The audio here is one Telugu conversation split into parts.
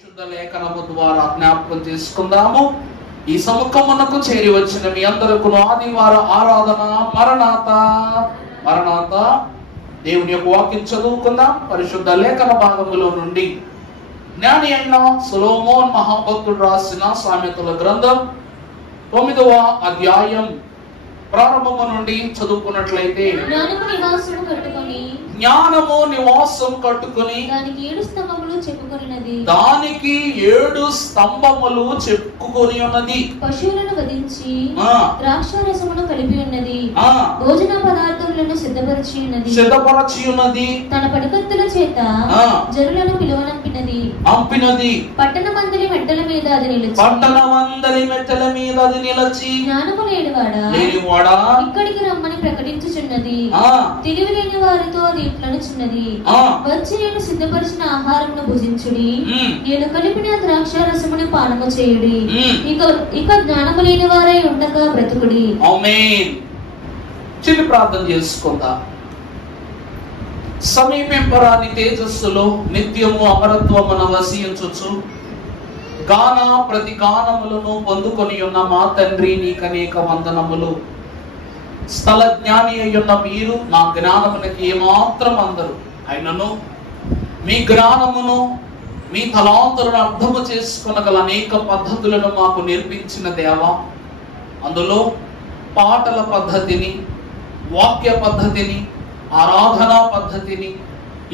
పరిశుద్ధ లేఖనము ద్వారా జ్ఞాపకం చేసుకుందాము. ఈ సముఖమునకు చేరి వచ్చిన మీ అందరకు ఆదివార ఆరాధన మరణాత మరణాత. దేవుని యొక్క వాక్యం చదువుకుందాం. పరిశుద్ధ లేఖన భాగములో నుండి జ్ఞాని అయిన సొలొమోన్ మహాభక్తుడు రాసిన సామెతల గ్రంథం 9వ అధ్యాయం ప్రారంభము నుండి చదువుకున్నట్లయితే, జ్ఞానము నివాసం కట్టుకుని దానికి 7 స్తంభములు చెప్పుకొని ఉన్నది. పశువులను వధించి ద్రాక్షారసమును కలిపి ఉన్నది. భోజన పదార్థములను సిద్ధపరచి ఉన్నది. తన పడికత్తుల చేత జనులను పిలువనంపినది. పట్టణమందలి మెట్టల మీద అది నిలిచి జ్ఞానము లేనివాడా ఇక్కడికి రమ్మని ప్రకటించుచున్నది. తెలివి లేని వారితో అది ఇట్లనుచున్నది, వచ్చి నేను సిద్ధపరిచిన ఆహారమును భుజించుడి, నేను కలిపిన ద్రాక్షారసమును పానము చేయుడి, ఇక జ్ఞానము లేని వారై ఉండక బ్రతుకుడి. ఆమేన్. చిన్న ప్రార్థన చేసుకుందాం. సమీపింపరాని తేజస్సులో నిత్యము అమరత్వమున వసించుచు గాన ప్రతి గానములను పొందుకొని ఉన్న మా తండ్రి, నీకనేక వందనములు. స్థల జ్ఞాని అయ్యున్న మీరు మా జ్ఞానమునకి ఏమాత్రం అందరు అయినను మీ జ్ఞానమును, మీ తలాంతులను అర్థము చేసుకొనగల అనేక పద్ధతులను మాకు నేర్పించిన దేవా, అందులో పాటల పద్ధతిని, వాక్య పద్ధతిని, ఆరాధనా పద్ధతిని,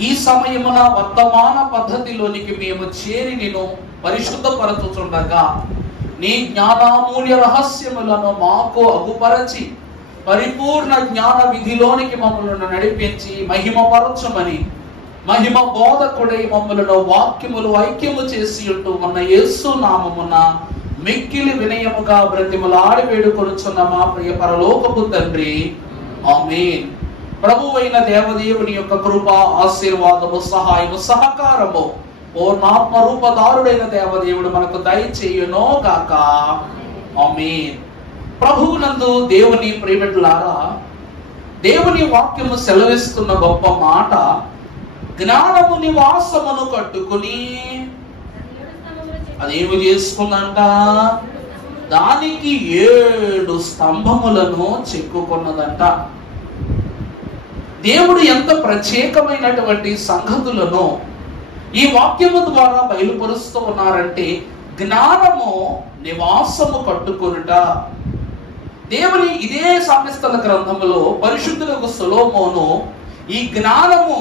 ఈ సమయమున వర్తమాన పద్ధతిలోనికి మేము చేరి నిన్ను పరిశుద్ధపరచుచుండగా నీ జ్ఞానామూల్య రహస్యములను మాకు అగుపరచి పరిపూర్ణ జ్ఞాన విధిలోనికి మమ్మల్ని నడిపించి మహిమపరచమని, మహిమ బోధకుడై మమ్మలను వాక్యములు ఐక్యము చేసి ఉంటూ ఉన్న యేసు నామమున మిక్కిలి వినయముగా బ్రతిమలాడి వేడుకొనుచున్న మా ప్రియ పరలోకపు తండ్రి, ఆమేన్. ప్రభువైన దేవదేవుని యొక్క కృప, ఆశీర్వాదము, సహాయము, సహకారము పూర్ణాత్మ రూపదారుడైన దేవదేవుడు మనకు దయచేయునో గాక. ఆమేన్. ప్రభువునందు దేవుని ప్రియబిడ్డలారా, దేవుని వాక్యము సెలవిస్తున్న గొప్ప మాట, జ్ఞానము నివాసమును కట్టుకుని అదేమి చేసుకుందంట? దానికి 7 స్తంభములను చెక్కుకున్నదంట. దేవుడు ఎంత ప్రత్యేకమైనటువంటి సంగతులను ఈ వాక్యము ద్వారా బయలుపరుస్తూ ఉన్నారంటే, జ్ఞానము నివాసము కట్టుకొనుట. దేవుని ఇదే సామెతల గ్రంథములో పరిశుద్ధులకు సొలొమోను ఈ జ్ఞానము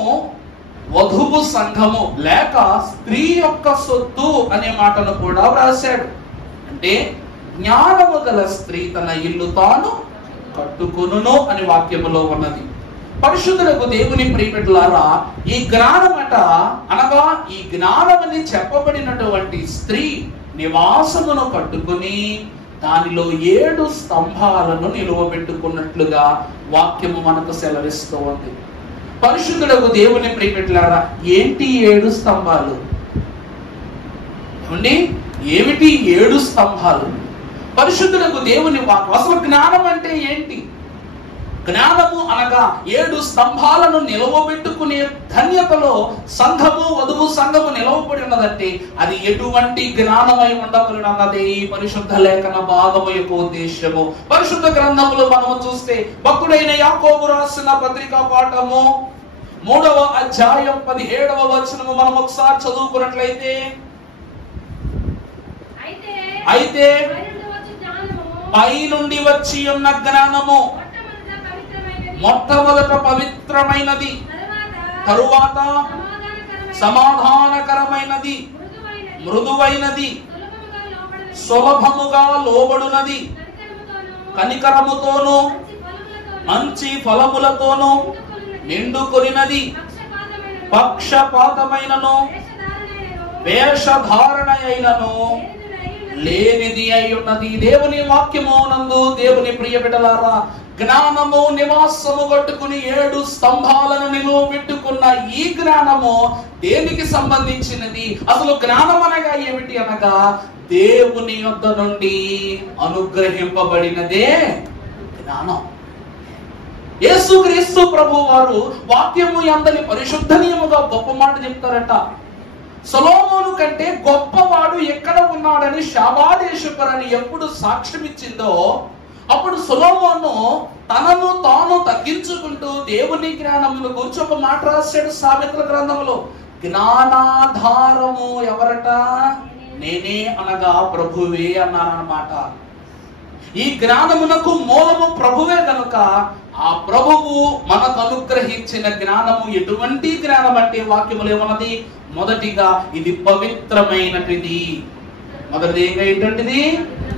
వధువు సంఘము లేక స్త్రీ యొక్క సొత్తు అనే మాటను కూడా వ్రాశాడు. అంటే జ్ఞానము గల స్త్రీ తన ఇల్లు తాను కట్టుకొనును అని వాక్యములో ఉన్నది. పరిశుద్ధులకు దేవుని ప్రియబిడ్డలారా, ఈ జ్ఞానమట అనగా ఈ జ్ఞానమని చెప్పబడినటువంటి స్త్రీ నివాసమును కట్టుకుని దానిలో 7 స్తంభాలను నిలువబెట్టుకున్నట్లుగా వాక్యము మనకు సెలవిస్తూ ఉంది. పరిశుద్ధులకు దేవుని ప్రియబిడ్డలారా, ఏంటి 7 స్తంభాలు? ఏమిటి 7 స్తంభాలు? పరిశుద్ధులకు దేవుని వాక్యం, అసలు జ్ఞానం అంటే ఏంటి? జ్ఞానము అనగా 7 స్తంభాలను నిలవబెట్టుకునే ధన్యతలో సంఘము, వధువు సంఘము నిలవబడి ఉన్నదంటే అది ఎటువంటి జ్ఞానమై ఉండవలనన్నదే ఈ పరిశుద్ధ లేఖన భాగము యొక్క ఉద్దేశము. పరిశుద్ధ గ్రంథములు మనము చూస్తే భక్తుడైన యాకోబు రాసిన పత్రికా పాఠము 3వ అధ్యాయం 17వ వచనము మనం ఒకసారి చదువుకున్నట్లయితే, అయితే పై నుండి వచ్చి ఉన్న జ్ఞానము మొట్టమొదట పవిత్రమైనది, తరువాత సమాధానకరమైనది, మృదువైనది, సులభముగా లోబడునది, కనికరముతోను మంచి ఫలములతోను నిండుకొనినది, పక్షపాతమైనను వేషధారణ అయినను లేనిది అయి ఉన్నది. దేవుని వాక్యము నందు దేవుని ప్రియ బిడ్డలారా, జ్ఞానము నివాసము కట్టుకుని 7 స్తంభాలను నిలువబెట్టుకున్న ఈ జ్ఞానము దేనికి సంబంధించినది? అసలు జ్ఞానం అనగా ఏమిటి అనగా దేవుని యొద్ద నుండి అనుగ్రహింపబడినదే జ్ఞానం. యేసుక్రీస్తు ప్రభు వారు వాక్యము యందలి పరిశుద్ధనీయముగా గొప్ప మాట చెప్తారట. సొలొమోను కంటే గొప్పవాడు ఎక్కడ ఉన్నాడని శాబాదేశపురాన్ని ఎప్పుడు సాక్ష్యం ఇచ్చిందో అప్పుడు సొలొమోను తనను తాను తగ్గించుకుంటూ దేవుని జ్ఞానమును గురించి ఒక మాట రాశాడు సామెతల గ్రంథంలో. జ్ఞానాధారము ఎవరట? నేనే అనగా ప్రభువే అన్నారన్నమాట. ఈ జ్ఞానమునకు మూలము ప్రభువే కనుక ఆ ప్రభువు మనకు అనుగ్రహించిన జ్ఞానము ఎటువంటి జ్ఞానం అంటే వాక్యములు ఏమన్నది? మొదటిగా ఇది పవిత్రమైనది. మొదటిది ఏంటంటిది?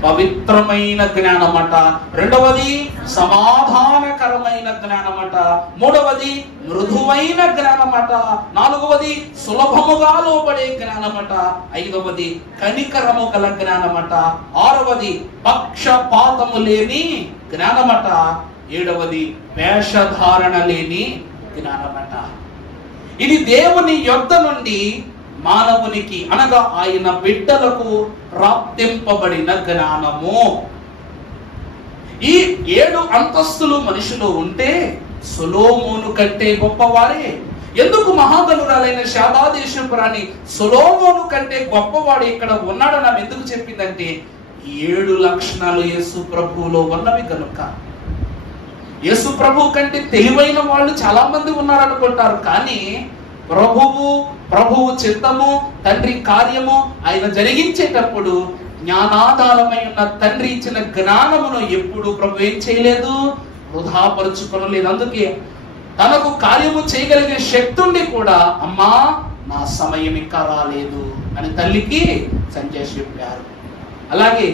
పవిత్రమైన జ్ఞానమట. రెండవది సమాధానకరమైన జ్ఞానమట. మూడవది మృదువైన జ్ఞానమట. నాలుగవది సులభముగా లోబడే జ్ఞానమట. ఐదవది కనికరము గల జ్ఞానమట. ఆరవది పక్షపాతము లేని జ్ఞానమట. ఏడవది వేషధారణ లేని జ్ఞానమట. ఇది దేవుని యొద్ద నుండి మానవునికి అనగా ఆయన బిడ్డలకు ప్రాప్తింపబడిన జ్ఞానము. ఈ 7 అంతస్తులు మనిషిలో ఉంటే సొలొమోను కంటే గొప్పవారే. ఎందుకు మహాగణురాలైన శాబాదేశపురాణి సొలొమోను కంటే గొప్పవాడు ఇక్కడ ఉన్నాడని ఆమె ఎందుకు చెప్పిందంటే 7 లక్షణాలు యేసు ప్రభువులో ఉన్నవి కనుక. యేసు ప్రభు కంటే తెలివైన వాళ్ళు చాలా మంది ఉన్నారనుకుంటారు, కానీ ప్రభువు చిత్తము, తండ్రి కార్యము ఆయన జరిగించేటప్పుడు జ్ఞానాధారమై ఉన్న తండ్రి ఇచ్చిన జ్ఞానమును ఎప్పుడు ప్రభు ఏం చేయలేదు, వృధాపరుచుకోలేదు. అందుకే తనకు కార్యము చేయగలిగే శక్తి ఉండి కూడా అమ్మా నా సమయం ఇంకా రాలేదు అని తల్లికి సంజయ్ చెప్పారు. అలాగే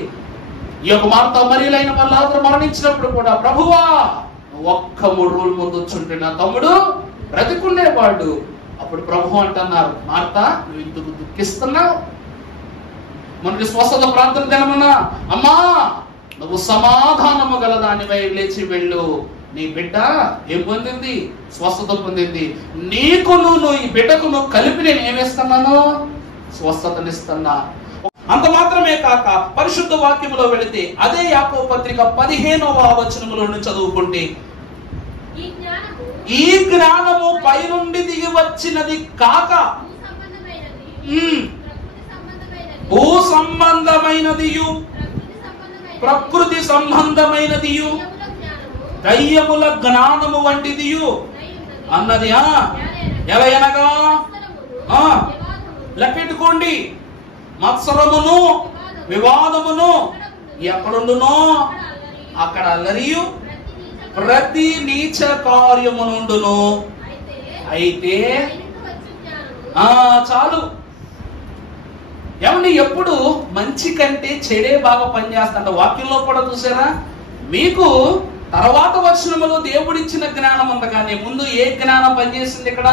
ఈ యొక్క మార్తా మరియలైన వాళ్ళందరూ మరణించినప్పుడు కూడా ప్రభువా ఒక్క 3 రోజుల ముందు వచ్చుంటే నా తమ్ముడు బ్రతికుండేవాడు. అప్పుడు ప్రభు అంటున్నారు, మార్తా నువ్వు ఇందుకు దుఃఖిస్తున్నావు? మనకి స్వస్థత ప్రార్థన దినమున అమ్మా నువ్వు సమాధానము గల దానివై లేచి వెళ్ళు, నీ బిడ్డ ఏం పొందింది? స్వస్థత పొందింది. నీకును ఈ బిడ్డకును కలిపి నేను ఏమేస్తున్నాను? స్వస్థతనిస్తున్నా. అంత మాత్రమే కాక పరిశుద్ధ వాక్యములో వెళితే అదే యాకోబు పత్రిక 15వ వచనములో చదువుకుంటే ఈ జ్ఞానము పైనుండి దిగి వచ్చినది కాక భూ సంబంధమైనదియు ప్రకృతి సంబంధమైనదియు దయ్యముల జ్ఞానము వంటిదియు అన్నది. ఎలా అనగా లెక్కెట్టుకోండి, మత్సరమును వివాదమును ఎక్కడుండునో అక్కడ అల్లరియు ప్రతి నీచ కార్యమునుండును. అయితే చాలు. ఏమండి, ఎప్పుడు మంచి కంటే చెడే బాగా పనిచేస్తా. వాక్యంలో కూడా చూసారా, మీకు తర్వాత వచనములో దేవుడిచ్చిన జ్ఞానం ఉంది, కానీ ముందు ఏ జ్ఞానం పనిచేసింది? ఇక్కడ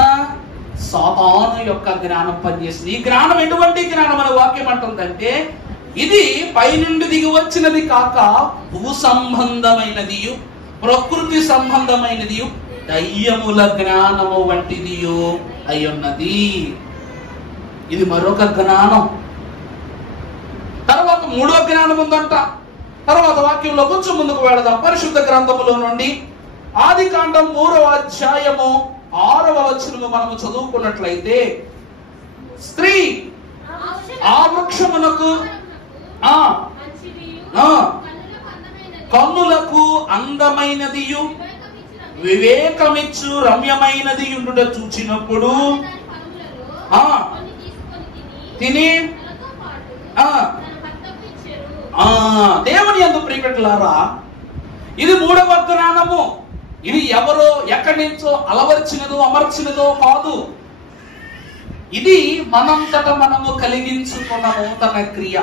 సాతాను యొక్క జ్ఞానం పనిచేసింది. ఈ జ్ఞానం ఎటువంటి జ్ఞానం అని వాక్యం అంటుందంటే ఇది పైనుండి దిగి వచ్చినది కాక భూ సంబంధమైనది, ప్రకృతి సంబంధమైనది, దయ్యముల జ్ఞానము వంటిది అయ్యున్నది. ఇది మరొక జ్ఞానం. తర్వాత 3వ జ్ఞానం ఉందంట. తర్వాత వాక్యంలో కొంచెం ముందుకు వెళదాం. పరిశుద్ధ గ్రంథములో నుండి ఆదికాండం 3వ అధ్యాయము 6వ వచనము మనము చదువుకున్నట్లయితే స్త్రీ ఆ వృక్షమునకు కన్నులకు అందమైనదియు వివేకమిచ్చు రమ్యమైనది ఉండుట చూచినప్పుడు తిని దేవుని యందు ప్రియపెట్టులారా, ఇది 3వ జ్ఞానము. ఇది ఎవరో ఎక్కడి నుంచో అలవర్చినదో అమర్చినదో కాదు. ఇది మనంతట మనము కలిగించుకున్న నూతన క్రియ.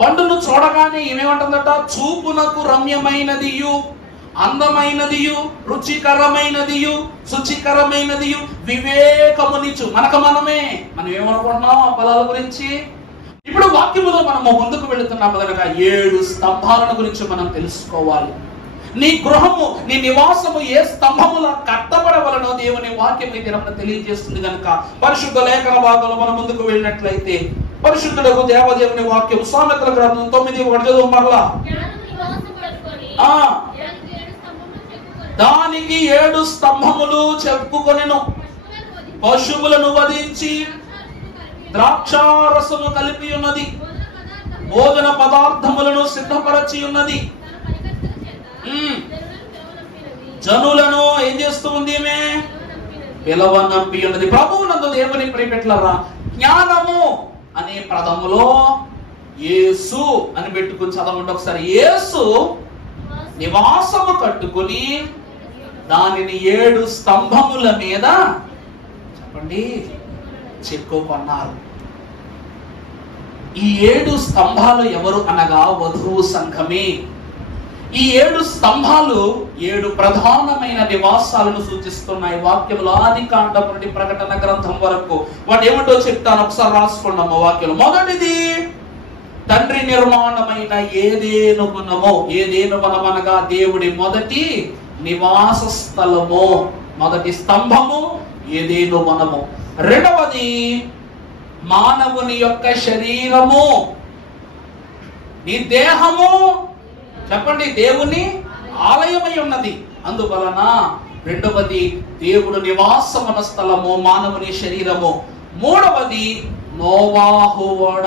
పండును చూడగానే ఏమేమంటుందట? చూపునకు రమ్యమైనదియు అందమైనదియు రుచికరమైనదియు శుచికరమైనదియు వివేకమునిచ్చు. మనం ఏమనుకుంటున్నాం ఆ ఫలాల గురించి? ఇప్పుడు వాక్యములో మనము ముందుకు వెళుతున్నాము కనుక 7 స్తంభాల గురించి మనం తెలుసుకోవాలి. నీ గృహము, నీ నివాసము ఏ స్తంభముల కట్టబడవలనో దేవుని వాక్యం ఈ దినమున తెలియజేస్తుంది. కనుక పరిశుద్ధ లేఖన భాగంలో మనం ముందుకు వెళ్ళినట్లయితే పరిశుద్ధులకు దేవదేవుని వాక్యం సామెతల గ్రంథం 9వ చదువు మరలా. దానికి 7 స్తంభములు చెప్పుకొనెను. పశువులను వధించి ద్రాక్షారసము కలిపి ఉన్నది, భోజన పదార్థములను సిద్ధపరచి ఉన్నది, జనులను ఏం చేస్తూ ఉంది, పిలవనంపి ఉన్నది. ప్రభువునందు దేవుని ప్రియపెట్లరా, జ్ఞానము అనే పదములో యేసు అని పెట్టుకుని చదవండి ఒకసారి. యేసు నివాసము కట్టుకుని దానిని 7 స్తంభముల మీద చెప్పండి చెక్కుకొన్నారు. ఈ 7 స్తంభాలు ఎవరు అనగా వధువు సంఘమే. ఈ 7 స్తంభాలు 7 ప్రధానమైన నివాసాలను సూచిస్తున్నాయి. వాక్యంలో ఆది కాండం నుండి ప్రకటన గ్రంథం వరకు వాటి ఏమిటో చెప్తాను, ఒకసారి రాసుకున్నాము వాక్యం. మొదటిది తండ్రి నిర్మాణమైన ఏదేను వనము. ఏదేను వనం అనగా దేవుడి మొదటి నివాస స్థలము, మొదటి స్తంభము ఏదేను వనము. రెండవది మానవుని యొక్క శరీరము. నీ దేహము చెప్పండి దేవుని ఆలయమై ఉన్నది, అందువలన రెండవది దేవుడు నివాసమున స్థలము, మానవుని శరీరము. మూడవది నోవాహు ఓడ.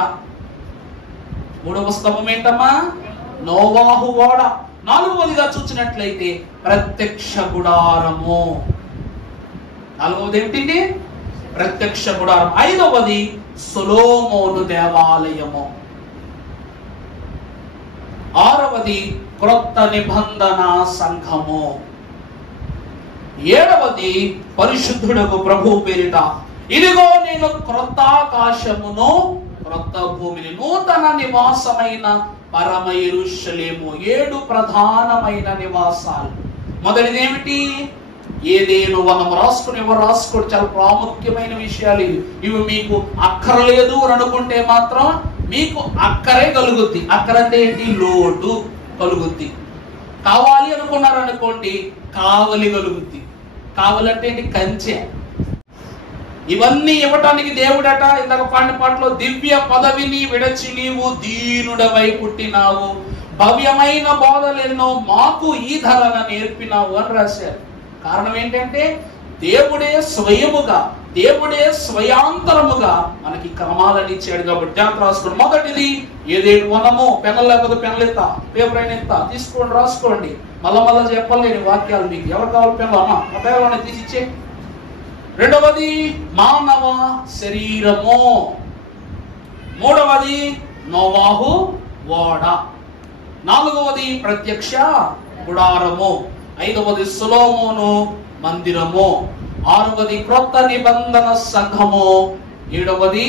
మూడవ స్తంభం ఏంటమ్మా? నోవాహు ఓడ. నాలుగవదిగా చూసినట్లయితే ప్రత్యక్ష గుడారము. నాలుగవది ఏమిటి? ప్రత్యక్ష గుడారం. ఐదవది సొలొమోను దేవాలయము. ఆరవది క్రొత్త నిబంధన సంఘము. ఏడవది పరిశుద్ధుడకు ప్రభు పేరిట ఇదిగో నేను క్రొత్త ఆకాశమును క్రొత్త భూమిని నూతన నివాసమైన పరమ యెరూషలేము. 7 ప్రధానమైన నివాసాలు. మొదటిది ఏమిటి? ఏదేను వనం. రాసుకుని ఎవరు రాసుకోండి, చాలా ప్రాముఖ్యమైన విషయాలు ఇవి. మీకు అక్కర్లేదు అని అనుకుంటే మాత్రం మీకు అక్కరే కలుగుద్ది. అక్కరంటే ఏంటి? లోటు కలుగుద్ది. కావాలి అనుకున్నారు అనుకోండి, కావలి కలుగుద్ది. కావాలంటే ఏంటి? కంచె. ఇవన్నీ ఇవ్వటానికి దేవుడట ఇందాక పాడిన పాటలో దివ్య పదవిని విడచి నీవు దీనుడవై పుట్టినావు, భవ్యమైన బోధలెన్నో మాకు ఈ ధరన నేర్పినావు అని రాశారు. కారణం ఏంటంటే దేవుడే స్వయముగా, దేవుడే స్వయాంతరముగా మనకి క్రమాలను ఇచ్చాడు కాబట్టి. జాగ్రత్త రాసుకోండి. మొదటిది ఏదేను వనము. పెన్నులు లేకపోతే పెన్నులు ఎత్తా, పేపర్ అయినా ఎత్తా తీసుకోండి, రాసుకోండి. మళ్ళా చెప్పలేని వాక్యాలు మీకు. ఎవరు కావాలి పెన్నులు? అమ్మా ఆ పేపర్లోనే తీసిచ్చే. రెండవది మానవ శరీరము. మూడవది నోవాహు ఓడ. నాలుగవది ప్రత్యక్ష గుడారము. ఐదవది సొలొమోను మందిరము. ఆరవది క్రొత్త నిబంధన సంఘము. ఏడవది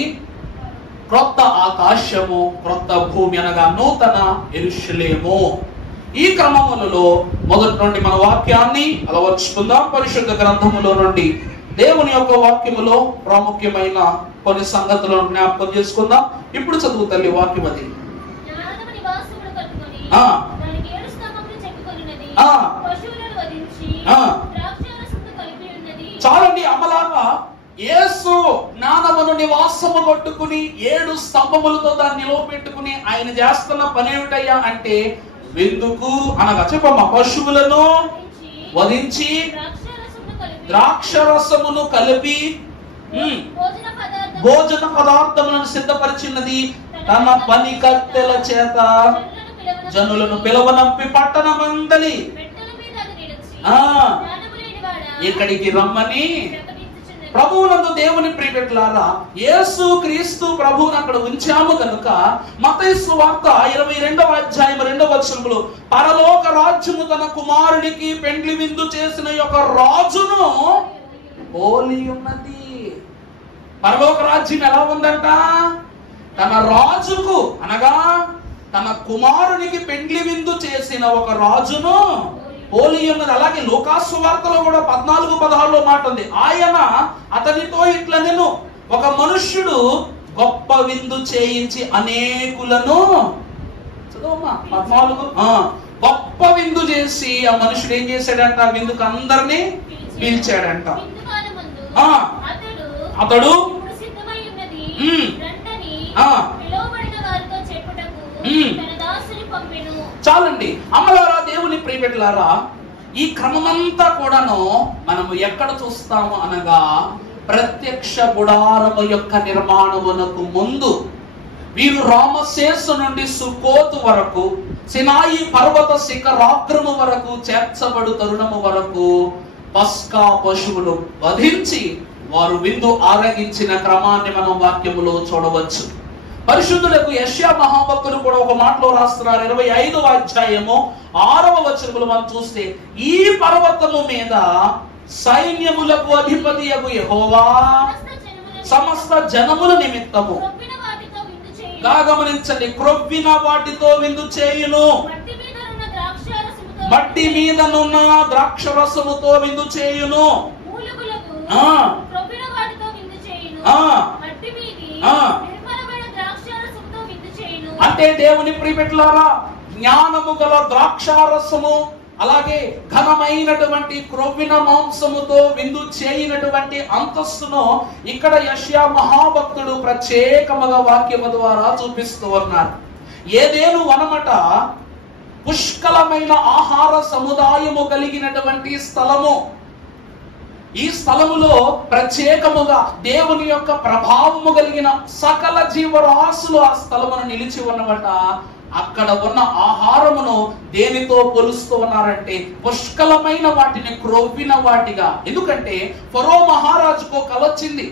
క్రొత్త ఆకాశము, క్రొత్త భూమి అనగా నూతన యెరూషలేము. ఈ క్రమములలో మొదటి నుండి మన వాక్యాన్ని అలవర్చుకుందాం. పరిశుద్ధ గ్రంథములో నుండి దేవుని యొక్క వాక్యములో ప్రాముఖ్యమైన కొన్ని సంగతులను జ్ఞాపకం చేసుకుందాం. ఇప్పుడు చదువు తల్లి వాక్యం. అది చాలండి. అమలాగా యేసు జ్ఞానమును నివాసము కొట్టుకుని 7 స్తంభములతో దాన్ని నిలవబెట్టుకుని ఆయన చేస్తున్న పని ఏమిటయ్యా అంటే విందుకు అనగా చెప్పమ్మా పశువులను వధించి ద్రాక్షరసమును కలిపి భోజన పదార్థములను సిద్ధపరిచినది, తన పని కత్తెల చేత జనులను పిలవనంపి పట్టణమందలి ఇక్కడికి రమ్మని ప్రభువునందు దేవుని ప్రియపెట్టారా. యేసు క్రీస్తు ప్రభువుని అక్కడ ఉంచాము కనుక మత్తయి సువార్త 22వ అధ్యాయం 2వ వచనంలో పరలోక రాజ్యము తన కుమారునికి పెండ్లి విందు చేసిన యొక్క రాజును పోలి ఉన్నది. పరలోక రాజ్యం ఎలా ఉందంట? తన రాజుకు అనగా తన కుమారునికి పెండ్లి విందు చేసిన ఒక రాజును పోలి ఉన్నది. అలాగే లూకాసు వార్తలో కూడా 14:16 మాట ఉంది. ఆయన అతనితో ఇట్లా నేను ఒక మనుష్యుడు గొప్ప విందు చేయించి అనేకులను చదవమ్మా 14 గొప్ప విందు చేసి ఆ మనుషుడు ఏం చేశాడంట? విందుకు అందరినీ పిలిచాడంట. అతడు చాలండి. అమ్మలారా దేవుని ప్రియబిడ్డలారా, ఈ క్రమమంతా కూడాను మనము ఎక్కడ చూస్తాము అనగా ప్రత్యక్ష గుడారము యొక్క నిర్మాణమునకు ముందు వీరు రామశేషు నుండి సుకోతు వరకు సినాయి పర్వత శిఖరాగ్రము వరకు చేర్చబడు తరుణము వరకు పస్కా పశువులు వధించి వారు విందు ఆరగించిన క్రమాన్ని మనం వాక్యములో చూడవచ్చు. పరిశుద్ధులకు యెషయా మహాభక్తులు కూడా ఒక మాటలో రాస్తున్నారు. 25వ అధ్యాయము 6వ వచనములు మనం చూస్తే, ఈ పర్వతము మీద సైన్యములకు అధిపతియగు యెహోవా సమస్త జనముల నిమిత్తము గమనించండి, క్రొవ్విన వాటితో విందు చేయును, మట్టి మీదనున్న ద్రాక్షరసముతో విందు చేయును. అంటే దేవుని ప్రియబిడ్డలారా, జ్ఞానము గల ద్రాక్షారసము అలాగే ఘనమైనటువంటి క్రొవ్విన మాంసముతో విందు చేయనటువంటి అంతస్తును ఇక్కడ యెషయా మహాభక్తుడు ప్రత్యేకముగా వాక్యము ద్వారా చూపిస్తూ ఉన్నారు. ఏదేను వనమట పుష్కలమైన ఆహార సముదాయము కలిగినటువంటి స్థలము. ఈ స్థలములో ప్రత్యేకముగా దేవుని యొక్క ప్రభావము కలిగిన సకల జీవరాశులు ఆ స్థలమును నిలిచి ఉన్నవట. అక్కడ ఉన్న ఆహారమును దేనితో పోలుస్తూ ఉన్నారంటే పుష్కలమైన వాటిని, క్రొవ్విన వాటిగా. ఎందుకంటే ఫరో మహారాజుకు ఒక కల వచ్చింది.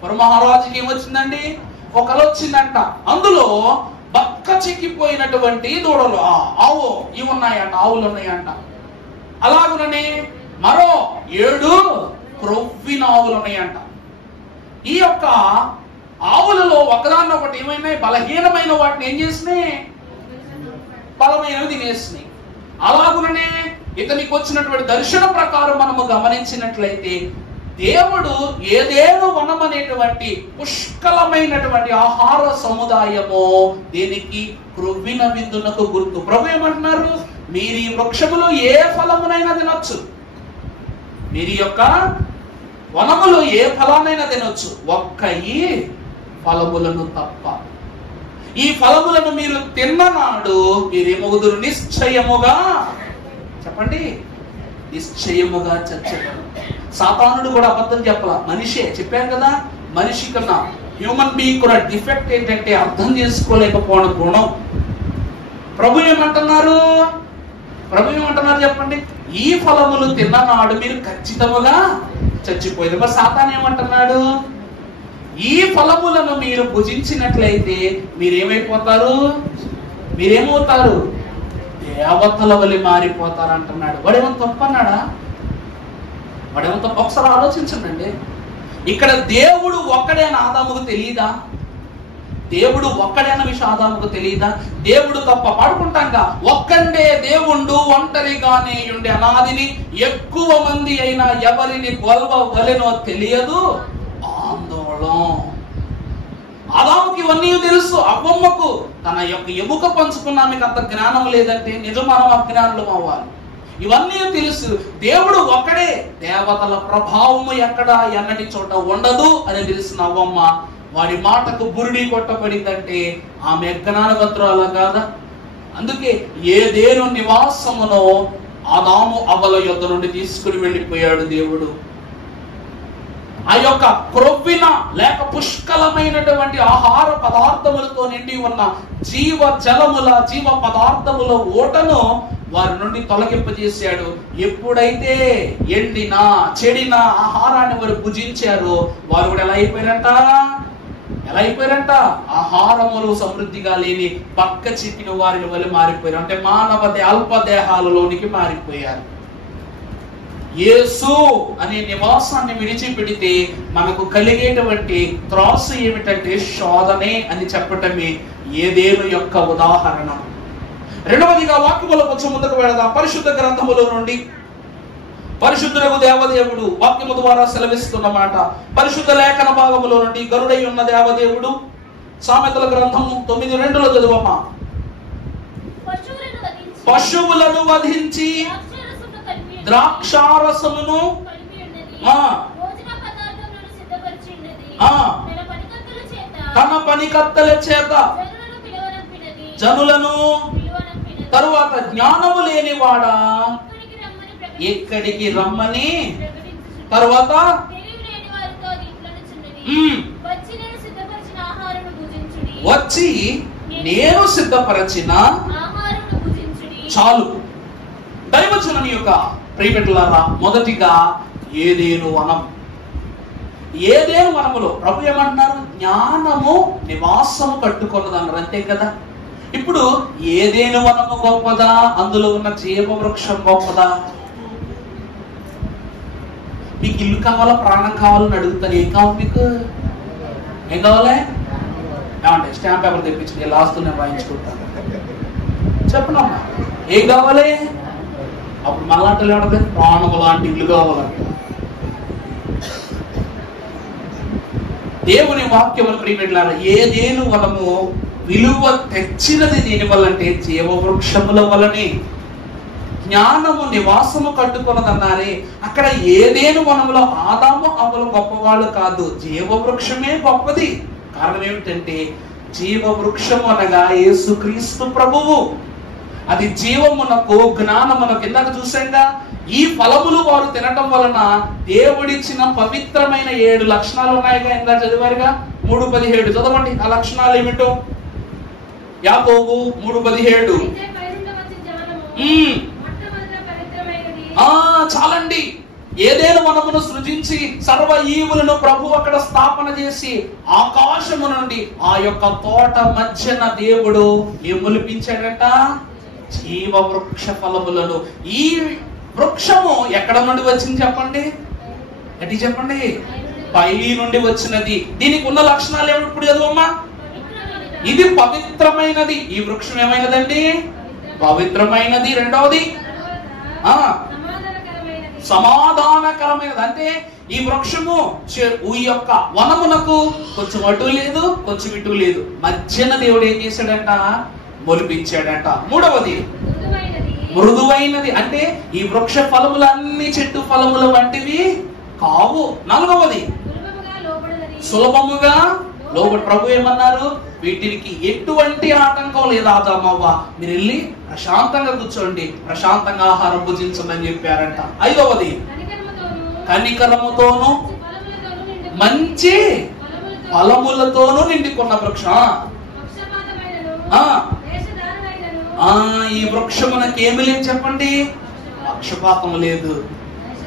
ఫరో మహారాజుకి ఏమొచ్చిందండి? ఒక కల వచ్చిందంట. అందులో బక్క చిక్కిపోయినటువంటి దూడలు, ఆవు ఇవి ఉన్నాయంట, ఆవులు ఉన్నాయంట. అలాగుననే మరో 7 క్రొవ్విన ఆవులు ఉన్నాయంట. ఈ యొక్క ఆవులలో ఒకదాన్ని ఒకటి ఏమైనా బలహీనమైన వాటిని ఏం చేసినాయి? బలమైనవి తినేసినాయి. అలాగుననే ఇతనికి వచ్చినటువంటి దర్శన ప్రకారం మనము గమనించినట్లయితే దేవుడు ఏదేను వనం అనేటువంటి పుష్కలమైనటువంటి ఆహార సముదాయము దీనికి క్రొవ్విన విందునకు గుర్తు. ప్రభు ఏమంటున్నారు? మీరు ఈ వృక్షములో ఏ ఫలమునైనా తినొచ్చు, మీరు యొక్క వనములో ఏ ఫలానైనా తినొచ్చు, ఒక్క ఈ ఫలములను తప్ప. ఈ ఫలములను మీరు తిన్ననాడు మీరేమవుదురు? నిశ్చయముగా, చెప్పండి, నిశ్చయముగా చచ్చెదరు. సాతానుడు కూడా అబద్ధం చెప్పాల, మనిషే. చెప్పాను కదా, మనిషి కన్నా హ్యూమన్ బీయింగ్ కూడా డిఫెక్ట్ ఏంటంటే అర్థం చేసుకోలేకపోవడం గుణం. ప్రభు ఏమంటున్నారు? ప్రభు ఏమంటున్నారు చెప్పండి? ఈ ఫలములు తిన్ననాడు మీరు ఖచ్చితముగా చచ్చిపోయింది. మరి సాతాను ఏమంటున్నాడు? ఈ ఫలములను మీరు భుజించినట్లయితే మీరేమైపోతారు? మీరేమవుతారు? దేవతల వలె మారిపోతారు అంటున్నాడు. వాడేమో తప్పు అన్నాడా? వాడేమో తప్పు? ఒకసారి ఆలోచించండి. ఇక్కడ దేవుడు ఒక్కడైనా ఆదాముకు తెలియదా? దేవుడు ఒక్కడైన విషయం ఆదాముకు తెలియదా? దేవుడు తప్ప పాడుకుంటాంగా, ఒక్కండే దేవుండు ఒంటరిగానే ఉండే అనాదిని ఎక్కువ మంది అయినా ఎవరిని కొలవగలెనో తెలియదు ఆందోళన. ఆదాముకి ఇవన్నీ తెలుసు. అవ్వమ్మకు తన యొక్క ఎముక పంచుకున్నా మీకు అంత జ్ఞానం లేదంటే నిజం మనం అజ్ఞానులం అవ్వాలి. ఇవన్నీ తెలుసు. దేవుడు ఒక్కడే, దేవతల ప్రభావము ఎక్కడ ఎన్నటి చోట ఉండదు అని తెలిసిన అవ్వమ్మ వాడి మాటకు బురుడి కొట్టబడిందంటే ఆమె జ్ఞానవంతురాలా కాదా? అందుకే ఏదేను నివాసమునో ఆదాము అవ్వల యొద్ద నుండి తీసుకుని వెళ్ళిపోయాడు దేవుడు. ఆ యొక్క క్రొవ్విన లేక పుష్కలమైనటువంటి ఆహార పదార్థములతో నిండి ఉన్న జీవ జలముల, జీవ పదార్థముల ఓటను వారి నుండి తొలగింపజేశాడు. ఎప్పుడైతే ఎండిన చెడిన ఆహారాన్ని వారు భుజించారో వారు కూడా ఎలా అయిపోయారంట? ఆహారములు సమృద్ధిగా లేని పక్క చిక్కిన వారిని వల్ల మారిపోయారు. అంటే మానవ అల్పదేహాలలోనికి మారిపోయారు. యేసు అనే నివాసాన్ని విడిచిపెడితే మనకు కలిగేటువంటి త్రాసు ఏమిటంటే శోధనే అని చెప్పటమే ఏదేను యొక్క ఉదాహరణ. రెండవదిగా వాక్యములో కొంచెం ముందుకు వెళదాం. పరిశుద్ధ గ్రంథములో నుండి పరిశుద్ధులకు దేవదేవుడు వాక్యము ద్వారా సెలవిస్తున్నమాట. పరిశుద్ధ లేఖన భాగములో నుండి గరుడై ఉన్న దేవదేవుడు సామెతల గ్రంథము 9:2 చదువమ్మా. పశువులను వధించి ద్రాక్షారసమును తన పనికత్తెల చేత జనులను, తరువాత జ్ఞానము లేనివాడా ఇక్కడికి రమ్మని, తరువాత వచ్చి నేను సిద్ధపరచిన చాలు. దైవజనుని యొక్క ప్రియబిడ్డలారా, మొదటిగా ఏదేను వనం. ఏదేను వనములో ప్రభు ఏమంటున్నారు? జ్ఞానము నివాసము కట్టుకొన్నదన్నారు, అంతే కదా. ఇప్పుడు ఏదేను వనము గొప్పదా, అందులో ఉన్న జీవ వృక్షం గొప్పదా? మీకు ఇల్లు కావాలా, ప్రాణం కావాలని అడుగుతాను. ఏం కావాలి మీకు? ఏం కావాలి? ఏమంటే స్టాంప్ పేపర్ తెప్పించి లాస్ట్ నేను రాయించుకుంటాను. చెప్పనమ్మా, ఏం కావాలి? అప్పుడు మళ్ళాంటి ఏమంటే ప్రాణము లాంటి ఇల్లు కావాలంట. దేవుని వాక్యములు ప్రియబిడ్డలారా, ఏదేను వనము విలువ తెచ్చినది దేని వల్లంటే జీవవృక్షముల వలనే. జ్ఞానము నివాసము కట్టుకున్నదన్నారే, అక్కడ ఏదేను వనములో ఆదాము అవ్వలు గొప్పవాళ్ళు కాదు, జీవవృక్షమే గొప్పది. కారణం ఏమిటంటే జీవవృక్షము అనగా యేసుక్రీస్తు ప్రభువు. అది జీవమునకు జ్ఞానమునకు. ఇందాక చూసాంగా, ఈ ఫలములు వారు తినటం వలన దేవుడిచ్చిన పవిత్రమైన 7 లక్షణాలు ఉన్నాయిగా, ఇందాక చదివారుగా. 3:17 చదవండి ఆ లక్షణాలు ఏమిటో. యాకోబు 3:17. చాలండి. ఏదేను వనమును సృజించి సర్వ ఈవులను ప్రభు అక్కడ స్థాపన చేసి ఆకాశము నుండి ఆ యొక్క తోట మధ్యన దేవుడు ఏములిపించాడట? జీవ వృక్ష ఫలములను. ఈ వృక్షము ఎక్కడ నుండి వచ్చింది చెప్పండి? గట్టి చెప్పండి. పై నుండి వచ్చినది. దీనికి ఉన్న లక్షణాలు ఏమిటి ఇప్పుడు చదువమ్మా? ఇది పవిత్రమైనది. ఈ వృక్షం ఏమైనదండి? పవిత్రమైనది. రెండవది సమాధానకరమైనది. అంటే ఈ వృక్షము ఈ యొక్క వనమునకు కొంచెం అటు లేదు, కొంచెం ఇటు లేదు, మధ్యన దేవుడు ఏం చేశాడంట? మొలిపించాడంట. మూడవది మృదువైనది. అంటే ఈ వృక్ష ఫలములన్నీ చెట్టు ఫలముల వంటివి కావు. నాలుగవది సులభముగా లోబడి. ప్రభు ఏమన్నారు? వీటికి ఎటువంటి ఆటంకం లేదు. ఆదామవ్వ మీరు వెళ్ళి ప్రశాంతంగా కూర్చోండి, ప్రశాంతంగా ఆహారం భుజించమని చెప్పారంట. ఐదవది కనికరముతోను మంచి ఫలములతోనూ నిండుకున్న వృక్షం. ఈ వృక్షమునకి ఏమి లేదు చెప్పండి? పక్షపాతం లేదు.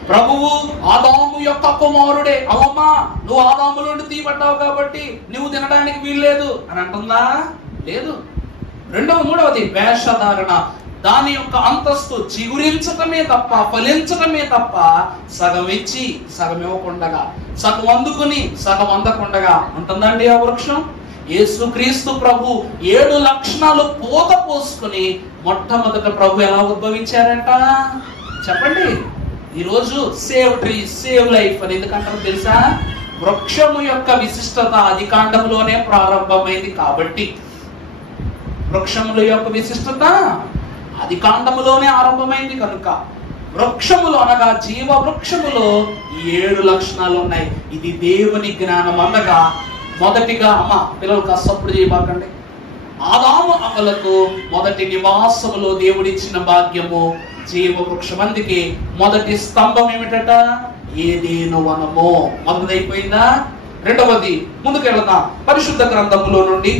ప్రభువు ఆదాము యొక్క కుమారుడే. అవమ్మా, నువ్వు ఆదాము నుండి తీయబడ్డావు కాబట్టి నువ్వు తినడానికి వీల్లేదు అని అంటుందా? లేదు. మూడవది వేషధారణ. దాని యొక్క అంతస్తు చిగురించటమే తప్ప, ఫలించటమే తప్ప, సగం ఇచ్చి సగం ఇవ్వకుండగా, సగం అందుకుని సగం అందకుండగా ఉంటుందండి ఆ వృక్షం. యేసుక్రీస్తు ప్రభు 7 లక్షణాలు పూత పోసుకుని మొట్టమొదట ప్రభు ఎలా ఉద్భవించారంట చెప్పండి? ఈరోజు సేవ్ ట్రీ సేవ్ లైఫ్ అని ఎందుకంటారు తెలుసా? వృక్షము యొక్క విశిష్టత ఆదికాండంలోనే ప్రారంభమైంది కాబట్టి. వృక్షముల యొక్క విశిష్టత ఆదికాండములోనే ఆరంభమైంది కనుక వృక్షములు అనగా జీవ వృక్షములో 7 లక్షణాలు ఉన్నాయి. ఇది దేవుని జ్ఞానం అనగా మొదటిగా, అమ్మ పిల్లలు కాస్తప్పుడు చేయబాకండి, ఆదాము అవ్వలకు మొదటి నివాసములో దేవుడిచ్చిన భాగ్యము జీవ వృక్షం. అందుకే మొదటి స్తంభం ఏమిటట? ఏదేను వనము. మొదటిదైపోయిందా? రెండవది ముందుకెళ్దాం. పరిశుద్ధ గ్రంథములో నుండి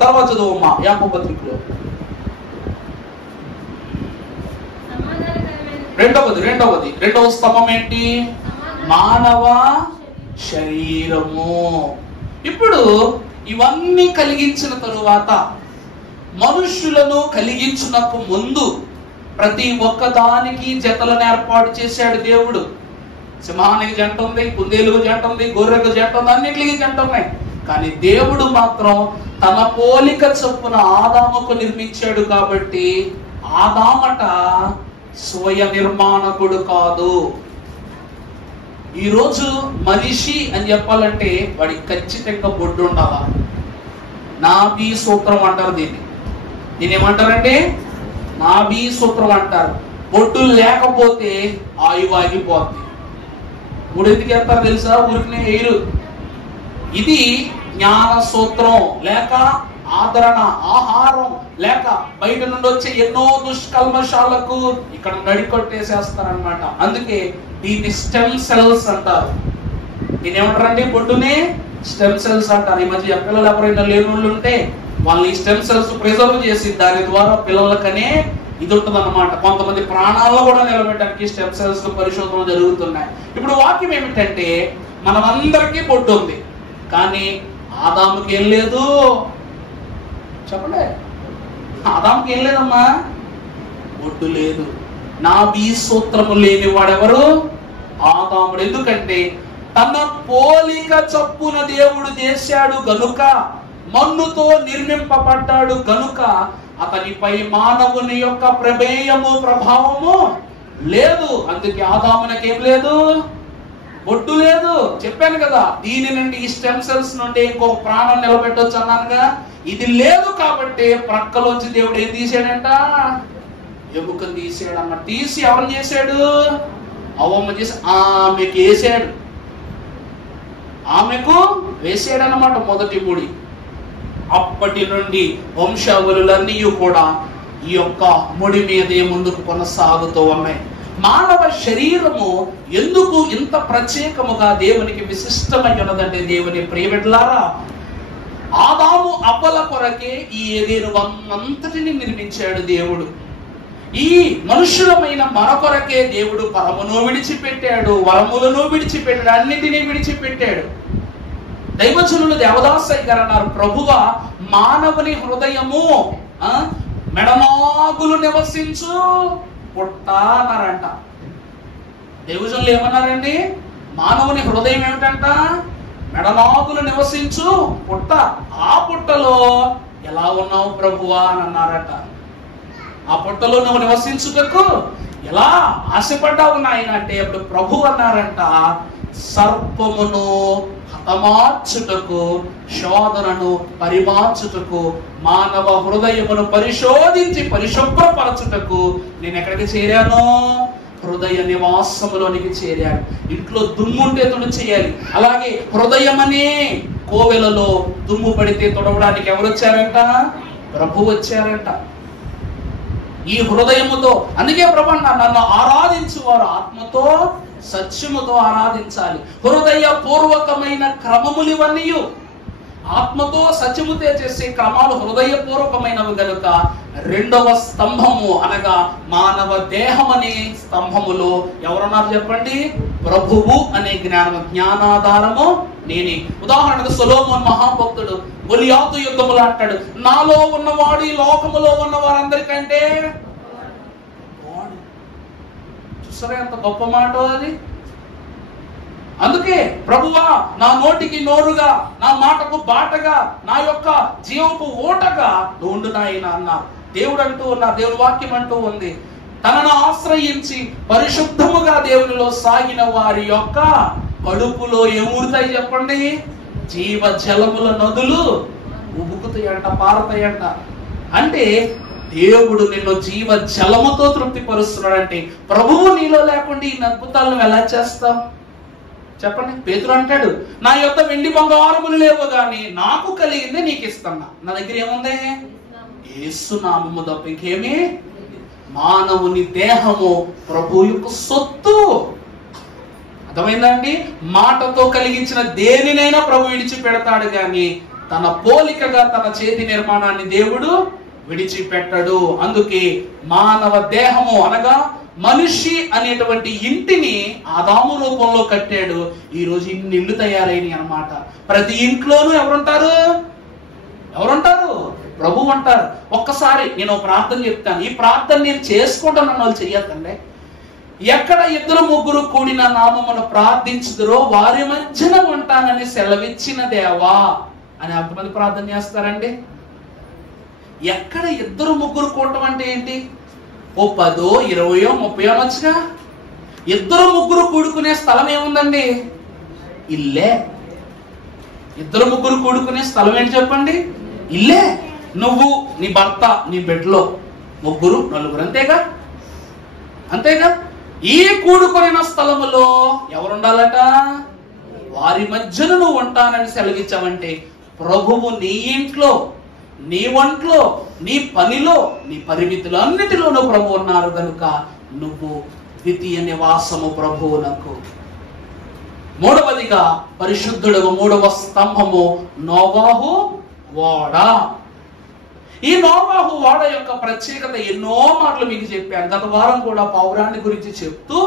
తర్వాత చదువమ్మా యాకోబు పత్రికలో. రెండవ స్తంభం ఏంటి? మానవ శరీరము. ఇప్పుడు ఇవన్నీ కలిగించిన తరువాత మనుష్యులను కలిగించునకు ముందు ప్రతి ఒక్కదానికి జతలను ఏర్పాటు చేశాడు దేవుడు. సింహానికి జంట ఉంది, కుందేలుకు జంట ఉంది, గొర్రెకు జంట ఉంది, అన్నిటికీ జంట ఉన్నాయి. కానీ దేవుడు మాత్రం తన పోలిక చొప్పున ఆదాముకు నిర్మించాడు. కాబట్టి ఆదామట స్వయ నిర్మాణకుడు కాదు. ఈరోజు మనిషి అని చెప్పాలంటే వాడికి ఖచ్చితంగా బొడ్డు ఉండాలా. నాభి సూత్రం అంటారు దీన్ని. ఏమంటారంటే నాభి సూత్రం అంటారు. బొడ్డు లేకపోతే ఆయువు ఆగిపోద్ది. ఎందుకు వెళ్తారు తెలుసా? ఊరికి ఎయిరు. ఇది జ్ఞాన సూత్రం లేక ఆదరణ, ఆహారం లేక బయట నుండి వచ్చే ఎన్నో దుష్కల్మషాలకు ఇక్కడ నడికొట్టేసేస్తారనమాట. అందుకే దీన్ని స్టెమ్ సెల్స్ అంటారు. ఏమంటారండి బొడ్డునే స్టెమ్ సెల్స్ అంటారు. ఈ మధ్య పిల్లలు ఎవరైనా లేని వాళ్ళు ఉంటే వాళ్ళని స్టెమ్ సెల్స్ ప్రిజర్వ్ చేసి దాని ద్వారా పిల్లలకనే ఇది ఉంటుంది అన్నమాట. కొంతమంది ప్రాణాలను కూడా నిలబెట్టడానికి స్టెమ్ సెల్స్ పరిశోధనలు జరుగుతున్నాయి. ఇప్పుడు వాక్యం ఏమిటంటే మనమందరికీ బొడ్డు ఉంది, కానీ ఆదాముకి ఏం లేదు. చెప్పండి, ఆదాముకి ఏం లేదమ్మా, బొడ్డు లేదు. నాభి సూత్రము లేని వాడెవరు? ఆదాముడు. ఎందుకంటే తన పోలిక చొప్పున దేవుడు చేశాడు గనుక, మన్నుతో నిర్మింపబడ్డాడు గనుక అతనిపై మానవుని యొక్క ప్రమేయము ప్రభావము లేదు. అందుకే ఆదామునకేం లేదు, బొడ్డు లేదు. చెప్పాను కదా, దీని నుండి ఈ స్టెమ్ సెల్స్ నుండి ఇంకొక ప్రాణం నిలబెట్టొచ్చు అన్నానుగా. ఇది లేదు కాబట్టి ప్రక్కలోంచి దేవుడు ఏం తీసాడంట, ఎముకను తీసాడన్న. తీసి ఎవరు చేశాడు? అవ్వమ్మ చేసి ఆమెకు వేసాడు, ఆమెకు వేసాడనమాట మొదటి ముడి. అప్పటి నుండి వంశావళులన్నీ కూడా ఈ యొక్క ముడి మీదే ముందుకు కొనసాగుతూ ఉన్నాయి. మానవ శరీరము ఎందుకు ఇంత ప్రత్యేకముగా దేవునికి విశిష్టమై ఉన్నదంటే, దేవుని ప్రియబిడ్డలారా, ఆదాము అవ్వల కొరకే ఈ ఏదెను అంతటిని నిర్మించాడు దేవుడు. ఈ మనుషులమైన మన కొరకే దేవుడు పరమును విడిచిపెట్టాడు, వరములను విడిచిపెట్టాడు, అన్నిటినీ విడిచిపెట్టాడు. దైవజనులు దేవదాసయ్య గారు అన్నారు, ప్రభువా మానవుని హృదయము మెడనాగులు నివసించు పుట్ట అన్నారంట. దైవజనులు ఏమన్నారండి? మానవుని హృదయం ఏమిటంట? మెడనాగులు నివసించు పుట్ట. ఆ పుట్టలో ఎలా ఉన్నావు ప్రభువా అని అన్నారట. ఆ పుట్టలో నువ్వు నివసించుటకు ఎలా ఆశపడ్డావు నాయన అంటే, అప్పుడు ప్రభు అన్నారంట, సర్పమును హతమార్చుటకు, శోధనను పరిమార్చుటకు, మానవ హృదయమును పరిశోధించి పరిశుభ్రపరచుటకు నేను ఎక్కడికి చేరాను? హృదయ నివాసములోనికి చేరాడు. ఇంట్లో దుమ్ముంటే తుడి చేయాలి, అలాగే హృదయం అనే కోవెలలో దుమ్ము పడితే తొడవడానికి ఎవరు వచ్చారంట? ప్రభు వచ్చారంట. ఈ హృదయముతో, అందుకే ప్రభు నన్ను ఆరాధించు వారు ఆత్మతో సత్యముతో ఆరాధించాలి. హృదయ పూర్వకమైన క్రమములు ఇవన్నీ ఆత్మతో సత్యముతో చేసే క్రమాలు హృదయపూర్వకమైనవి గనుక రెండవ స్తంభము అనగా మానవ దేహం అనే స్తంభములో ఎవరున్నారు చెప్పండి? ప్రభువు అనే జ్ఞానాధారము నేనే. ఉదాహరణకు సొలొమోను మహాభక్తుడు గొలియాతు యుద్ధములు అంటాడు, నాలో ఉన్నవాడు ఈ లోకములో ఉన్న వారందరికంటే. చూసారా ఎంత గొప్ప మాట అది? అందుకే ప్రభువా నా నోటికి నోరుగా, నా మాటకు బాటగా, నా యొక్క జీవపు ఓటగా ఉండు నాయన అన్నారు. దేవుడు అంటూ ఉన్నారు, దేవుని వాక్యం అంటూ ఉంది, తనను ఆశ్రయించి పరిశుద్ధముగా దేవునిలో సాగిన వారి యొక్క కడుపులో ఏమూరుతాయి చెప్పండి? జీవ జలముల నదులు ఉబుకుతాయంట, పారతాయంట. అంటే దేవుడు నిన్ను జీవ జలముతో తృప్తిపరుస్తున్నాడంటే, ప్రభువు నీలో లేకుండా ఈ అద్భుతాలను ఎలా చేస్తాం చెప్పండి? పేతురు అంటాడు, నా యొక్క వెండి బంగారములు లేవు గాని నాకు కలిగింది నీకు ఇస్తున్నా. నా దగ్గర ఏముంది? యేసు నామము తప్ప ఇంకేమీ. మానవుని దేహము ప్రభు యొక్క సొత్తు. అర్థమైందండి? మాటతో కలిగించిన దేనినైనా ప్రభు విడిచిపెడతాడు గాని తన పోలికగా తన చేతి నిర్మాణాన్ని దేవుడు విడిచిపెట్టడు. అందుకే మానవ దేహము అనగా మనిషి అనేటువంటి ఇంటిని ఆదాము రూపంలో కట్టాడు. ఈ రోజు ఇన్ని ఇళ్ళు తయారైనవి అన్నమాట. ప్రతి ఇంట్లోనూ ఎవరుంటారు? ప్రభు అంటారు. ఒక్కసారి నేను ప్రార్థన చెప్తాను, ఈ ప్రార్థన నేను చేసుకుంటానన్న వాళ్ళు చెయ్యొద్దండి. ఎక్కడ ఇద్దరు ముగ్గురు కూడిన నామమును ప్రార్థించుదురో వారి మధ్యన ఉంటానని సెలవిచ్చిన దేవా అని ఎంతమంది ప్రార్థన చేస్తారండి? ఎక్కడ ఇద్దరు ముగ్గురు కూడటం అంటే ఏంటి? ఓ 10, 20, 30 అనొచ్చుగా. ఇద్దరు ముగ్గురు కూడుకునే స్థలం ఏముందండి? ఇల్లే. ఇద్దరు ముగ్గురు కూడుకునే స్థలం ఏంటి చెప్పండి? ఇల్లే. నువ్వు, నీ భర్త, నీ బిడ్డలో 3, 4 అంతేగా. ఈ కూడుకున్న స్థలములో ఎవరుండాలట? వారి మధ్యన నువ్వు ఉంటానని సెలవిచ్చావంటే ప్రభువు నీ ఇంట్లో, నీ వంట్లో, నీ పనిలో, నీ పరిమితులు అన్నిటిలోనూ ప్రభు ఉన్నారు కనుక నువ్వు ద్వితీయ నివాసము ప్రభువునకు. మూడవదిగా పరిశుద్ధుడు మూడవ స్తంభము నోవాహు ఓడ. ఈ నోవాహు ఓడ యొక్క ప్రత్యేకత ఎన్నో మాటలు మీకు చెప్పాను. గత వారం కూడా పౌరాన్ని గురించి చెప్తూ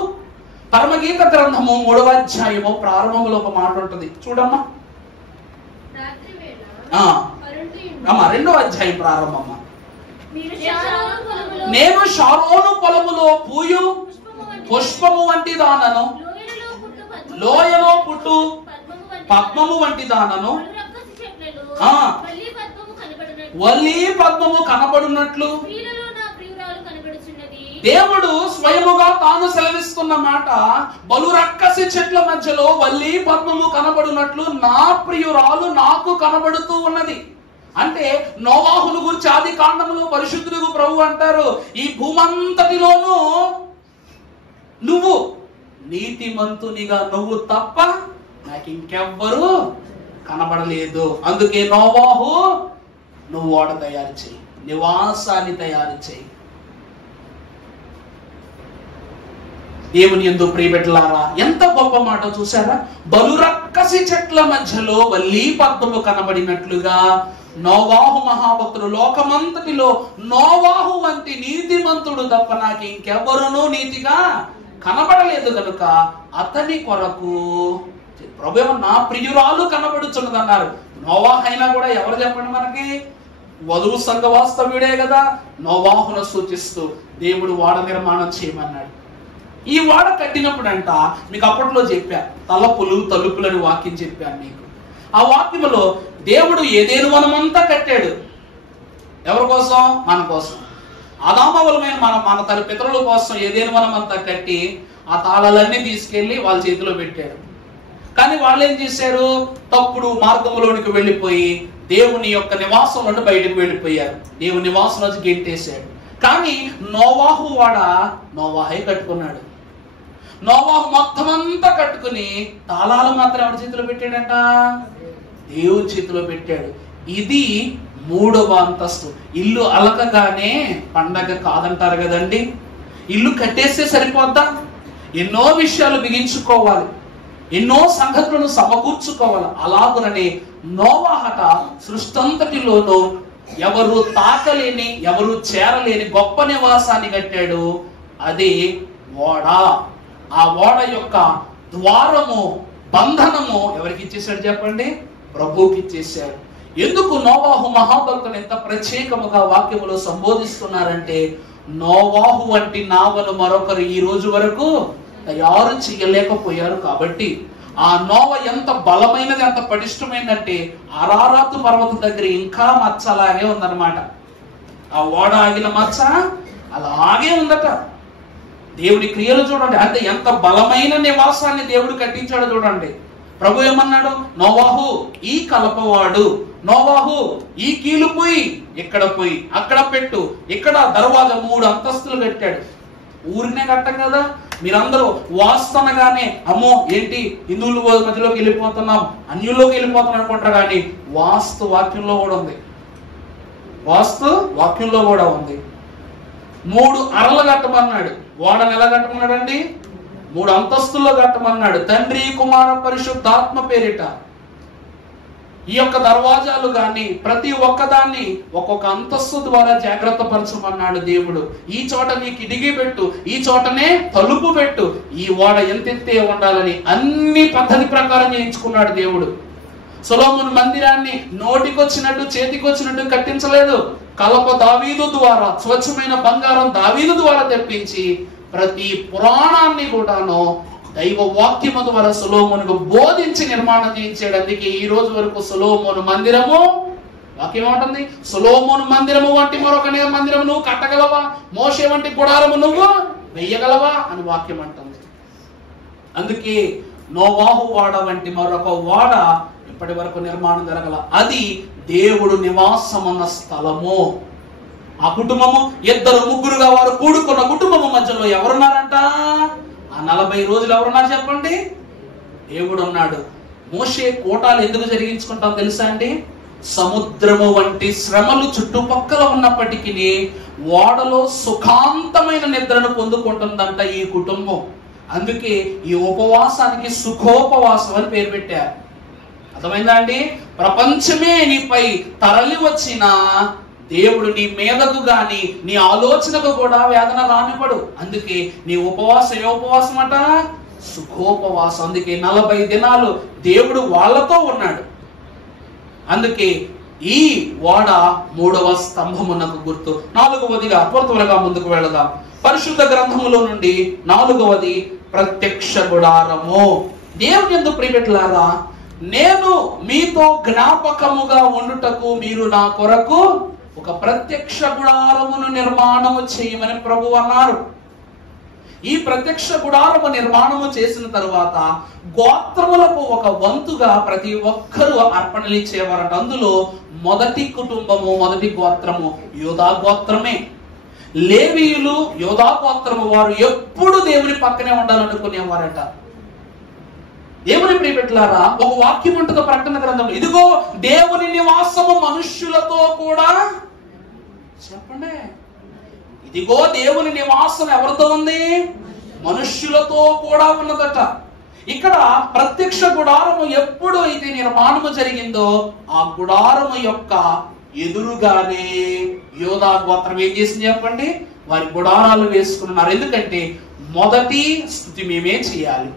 పరమగీత గ్రంథము 3వ అధ్యాయము ప్రారంభంలో ఒక మాట ఉంటుంది, చూడమ్మా. 2వ అధ్యాయం ప్రారంభమ్మా. నేను షారోను పొలములో పూయు పుష్పము వంటి దానను, లోయలో పుట్టు పద్మము వంటి దానను, వల్లి పద్మము కనబడునట్లు దేవుడు స్వయముగా తాను సెలవిస్తున్న మాట. బలు రక్కసి చెట్ల మధ్యలో వల్లి పద్మము కనబడునట్లు నా ప్రియురాలు నాకు కనబడుతూ ఉన్నది. అంటే నోవాహును గురించి ఆది కాండములో పరిశుద్ధుడు ప్రభు అంటారు, ఈ భూమంతటిలోనూ నువ్వు నీతిమంతునిగా నువ్వు తప్ప నాకు ఇంకెవ్వరు కనబడలేదు. అందుకే నోవాహు నువ్వు ఓడ తయారు చేయి, నివాసాన్ని తయారు చేయి. దేవుని యందు ప్రియబిడ్డలారా, ఎంత గొప్ప మాట చూసారా? బలురక్కసి చెట్ల మధ్యలో వల్లి పద్మము కనబడినట్లుగా నోవాహు మహాభక్తుడు లోకమంతటిలో నోవాహు వంటి నీతిమంతుడు తప్ప నాకు ఇంకెవరునూ నీతిగా కనబడలేదు కనుక అతని కొరకు ప్రభువు నా ప్రియురాలు కనబడుచున్నది అన్నారు. నోవాహు అయినా కూడా ఎవరు చెప్పండి మనకి? వధువు సంఘ వాస్తవ్యుడే కదా. నోవాహును సూచిస్తూ దేవుడు వాడ నిర్మాణం చేయమన్నాడు. ఈ వాడ కట్టినప్పుడు అంట మీకు అప్పట్లో చెప్పా, తలపులు తలుపులని వాక్యం చెప్పాను మీకు. ఆ వాక్యములో దేవుడు ఏదేను వనమంతా కట్టాడు. ఎవరి కోసం? మన కోసం. ఆదామవలమైన మన తన పితరుల కోసం ఏదేను వనమంతా కట్టి ఆ తాళాలన్నీ తీసుకెళ్లి వాళ్ళ చేతిలో పెట్టాడు. కానీ వాళ్ళు ఏం చేశారు? తప్పుడు మార్గంలోనికి వెళ్ళిపోయి దేవుని యొక్క నివాసం నుండి బయటకు వెళ్ళిపోయారు. దేవుని నివాసం నుంచి గెంటేశాడు. కానీ నోవాహు వాడ నోవాహే కట్టుకున్నాడు. నోవాహు మొత్తం అంతా కట్టుకుని తాళాలు మాత్రం ఎవరి చేతిలో పెట్టాడంట? దేవుని చేతిలో పెట్టాడు. ఇది 3వ అంతస్తు. ఇల్లు అలకగానే పండగ కాదంటారు కదండి. ఇల్లు కట్టేస్తే సరిపోద్దా? ఎన్నో విషయాలు బిగించుకోవాలి, ఎన్నో సంగతులను సమకూర్చుకోవాలి. అలాగునని నోవాహట సృష్టంతటిలోనూ ఎవరు తాకలేని, ఎవరు చేరలేని గొప్ప నివాసాన్ని కట్టాడు. అది ఓడ. ఆ ఓడ యొక్క ద్వారము, బంధనము ఎవరికి ఇచ్చేసాడు చెప్పండి? ప్రభువుకి ఇచ్చేసాడు. ఎందుకు నోవాహు మహాభక్తులు ఎంత ప్రత్యేకముగా వాక్యములో సంబోధిస్తున్నారంటే, నోవాహు వంటి నావను మరొకరు ఈ రోజు వరకు తయారు చేయలేకపోయారు. కాబట్టి ఆ నోవ ఎంత బలమైనది, ఎంత పటిష్టమైనట్టే అరారాతు పర్వతం దగ్గర ఇంకా మచ్చ అలాగే ఉందన్నమాట. ఆ ఓడ ఆగిన మచ్చ అలాగే ఉందట. దేవుడి క్రియలు చూడండి, అంటే ఎంత బలమైన నివాసాన్ని దేవుడు కట్టించాడు చూడండి. ప్రభు ఏమన్నాడు? నోవాహు ఈ కలపవాడు, నోవాహు ఈ కీలు పోయి ఇక్కడ పోయి అక్కడ పెట్టు, ఇక్కడ దర్వాజా 3 అంతస్తులు కట్టాడు. ఊరినే కట్టం కదా. మీరందరూ వాస్తనగానే అమ్మో ఏంటి హిందువుల మధ్యలోకి వెళ్ళిపోతున్నాం, అన్యుల్లోకి వెళ్ళిపోతున్నాం అనుకుంటారు. కానీ వాస్తు వాక్యంలో కూడా ఉంది. వాస్తు వాక్యంలో కూడా ఉంది. 3 అరలు కట్టమన్నాడు. ఓడను ఎలా కట్టమన్నాడండి? 3 అంతస్తుల్లో కట్టమన్నాడు. తండ్రి కుమార పరిశుద్ధాత్మ పేరిట ఈ యొక్క దర్వాజాలు గాని ప్రతి ఒక్కదాన్ని ఒక్కొక్క అంతస్తు ద్వారా జాగ్రత్త పరచమన్నాడు దేవుడు. ఈ చోట నీకు ఇడిగి పెట్టు, ఈ చోటనే తలుపు పెట్టు, ఈ ఓడ ఎంతెత్తే ఉండాలని అన్ని పద్ధతి ప్రకారం చేయించుకున్నాడు దేవుడు. సొలొమోను మందిరాన్ని నోటికొచ్చినట్టు చేతికొచ్చినట్టు కట్టించలేదు. కలప దావీదు ద్వారా, స్వచ్ఛమైన బంగారం దావీదు ద్వారా తెప్పించి ప్రతి పురాణాన్ని కూడాను దైవ వాక్యము ద్వారా సొలొమోనుకు బోధించి నిర్మాణం చేయించాడు. అందుకే ఈ రోజు వరకు సొలొమోను మందిరము, వాక్యం ఏమంటుంది? సొలొమోను మందిరము వంటి మరొక మందిరము నువ్వు కట్టగలవా? మోషే వంటి గుడారము నువ్వు వెయ్యగలవా అని వాక్యం అంటుంది. అందుకే నోవాహు వాడ వంటి మరొక వాడ ఇప్పటి వరకు నిర్మాణం జరగల. అది దేవుడు నివాసమున్న స్థలము. ఆ కుటుంబము 2-3గా వారు కూడుకున్న కుటుంబము మధ్యలో ఎవరున్నారంట? ఆ 40 రోజులు ఎవరున్నారు చెప్పండి? దేవుడు ఉన్నాడు. మోషే కోటాలు ఎందుకు జరిగించుకుంటాం తెలుసా అండి? సముద్రము వంటి శ్రమలు చుట్టుపక్కల ఉన్నప్పటికీ ఓడలో సుఖాంతమైన నిద్రను పొందుకుంటుందంట ఈ కుటుంబం. అందుకే ఈ ఉపవాసానికి సుఖోపవాసం అని పేరు పెట్టారు. అర్థమైందా అండి? ప్రపంచమే నీపై తరలి వచ్చిన దేవుడు నీ మీదకు గాని నీ ఆలోచనకు కూడా వేదన రానివ్వడు. అందుకే నీ ఉపవాసం ఏ ఉపవాసం అట? సుఖోపవాసం. అందుకే 40 దినాలు దేవుడు వాళ్ళతో ఉన్నాడు. అందుకే ఈ ఓడ 3వ స్తంభమునకు గుర్తు. 4వదిగా త్వరగా ముందుకు వెళదాం. పరిశుద్ధ గ్రంథములో నుండి 4వది ప్రత్యక్ష గుడారము. దేవుని యందు ప్రియబిడ్డలారా, నేను మీతో జ్ఞాపకముగా ఉండుటకు మీరు నా కొరకు ఒక ప్రత్యక్ష గుడారమును నిర్మాణము చేయమని ప్రభువు అన్నారు. ఈ ప్రత్యక్ష గుడారము నిర్మాణము చేసిన తరువాత గోత్రములకు ఒక వంతుగా ప్రతి ఒక్కరూ అర్పణలు ఇచ్చేవారట. అందులో మొదటి కుటుంబము, మొదటి గోత్రము యూదా గోత్రమే. లేవీయులు యూదా గోత్రము వారు ఎప్పుడు దేవుని పక్కనే ఉండాలనుకునేవారట. దేవుని ప్రియబిడ్డలారా, ఒక వాక్యం ఉంటుంది ప్రకటన గ్రంథంలో, ఇదిగో దేవుని నివాసము మనుష్యులతో కూడా. చెప్పండి, ఇదిగో దేవుని నివాసం ఎవరితో ఉంది? మనుష్యులతో కూడా ఉన్నదట. ఇక్కడ ప్రత్యక్ష గుడారము ఎప్పుడు అయితే నిర్మాణము జరిగిందో ఆ గుడారము యొక్క ఎదురుగానే యోధా గోత్రం ఏం చేసింది చెప్పండి? వారి గుడారాలు వేసుకున్నారు. ఎందుకంటే మొదటి స్తుతి మేమే చేయాలి,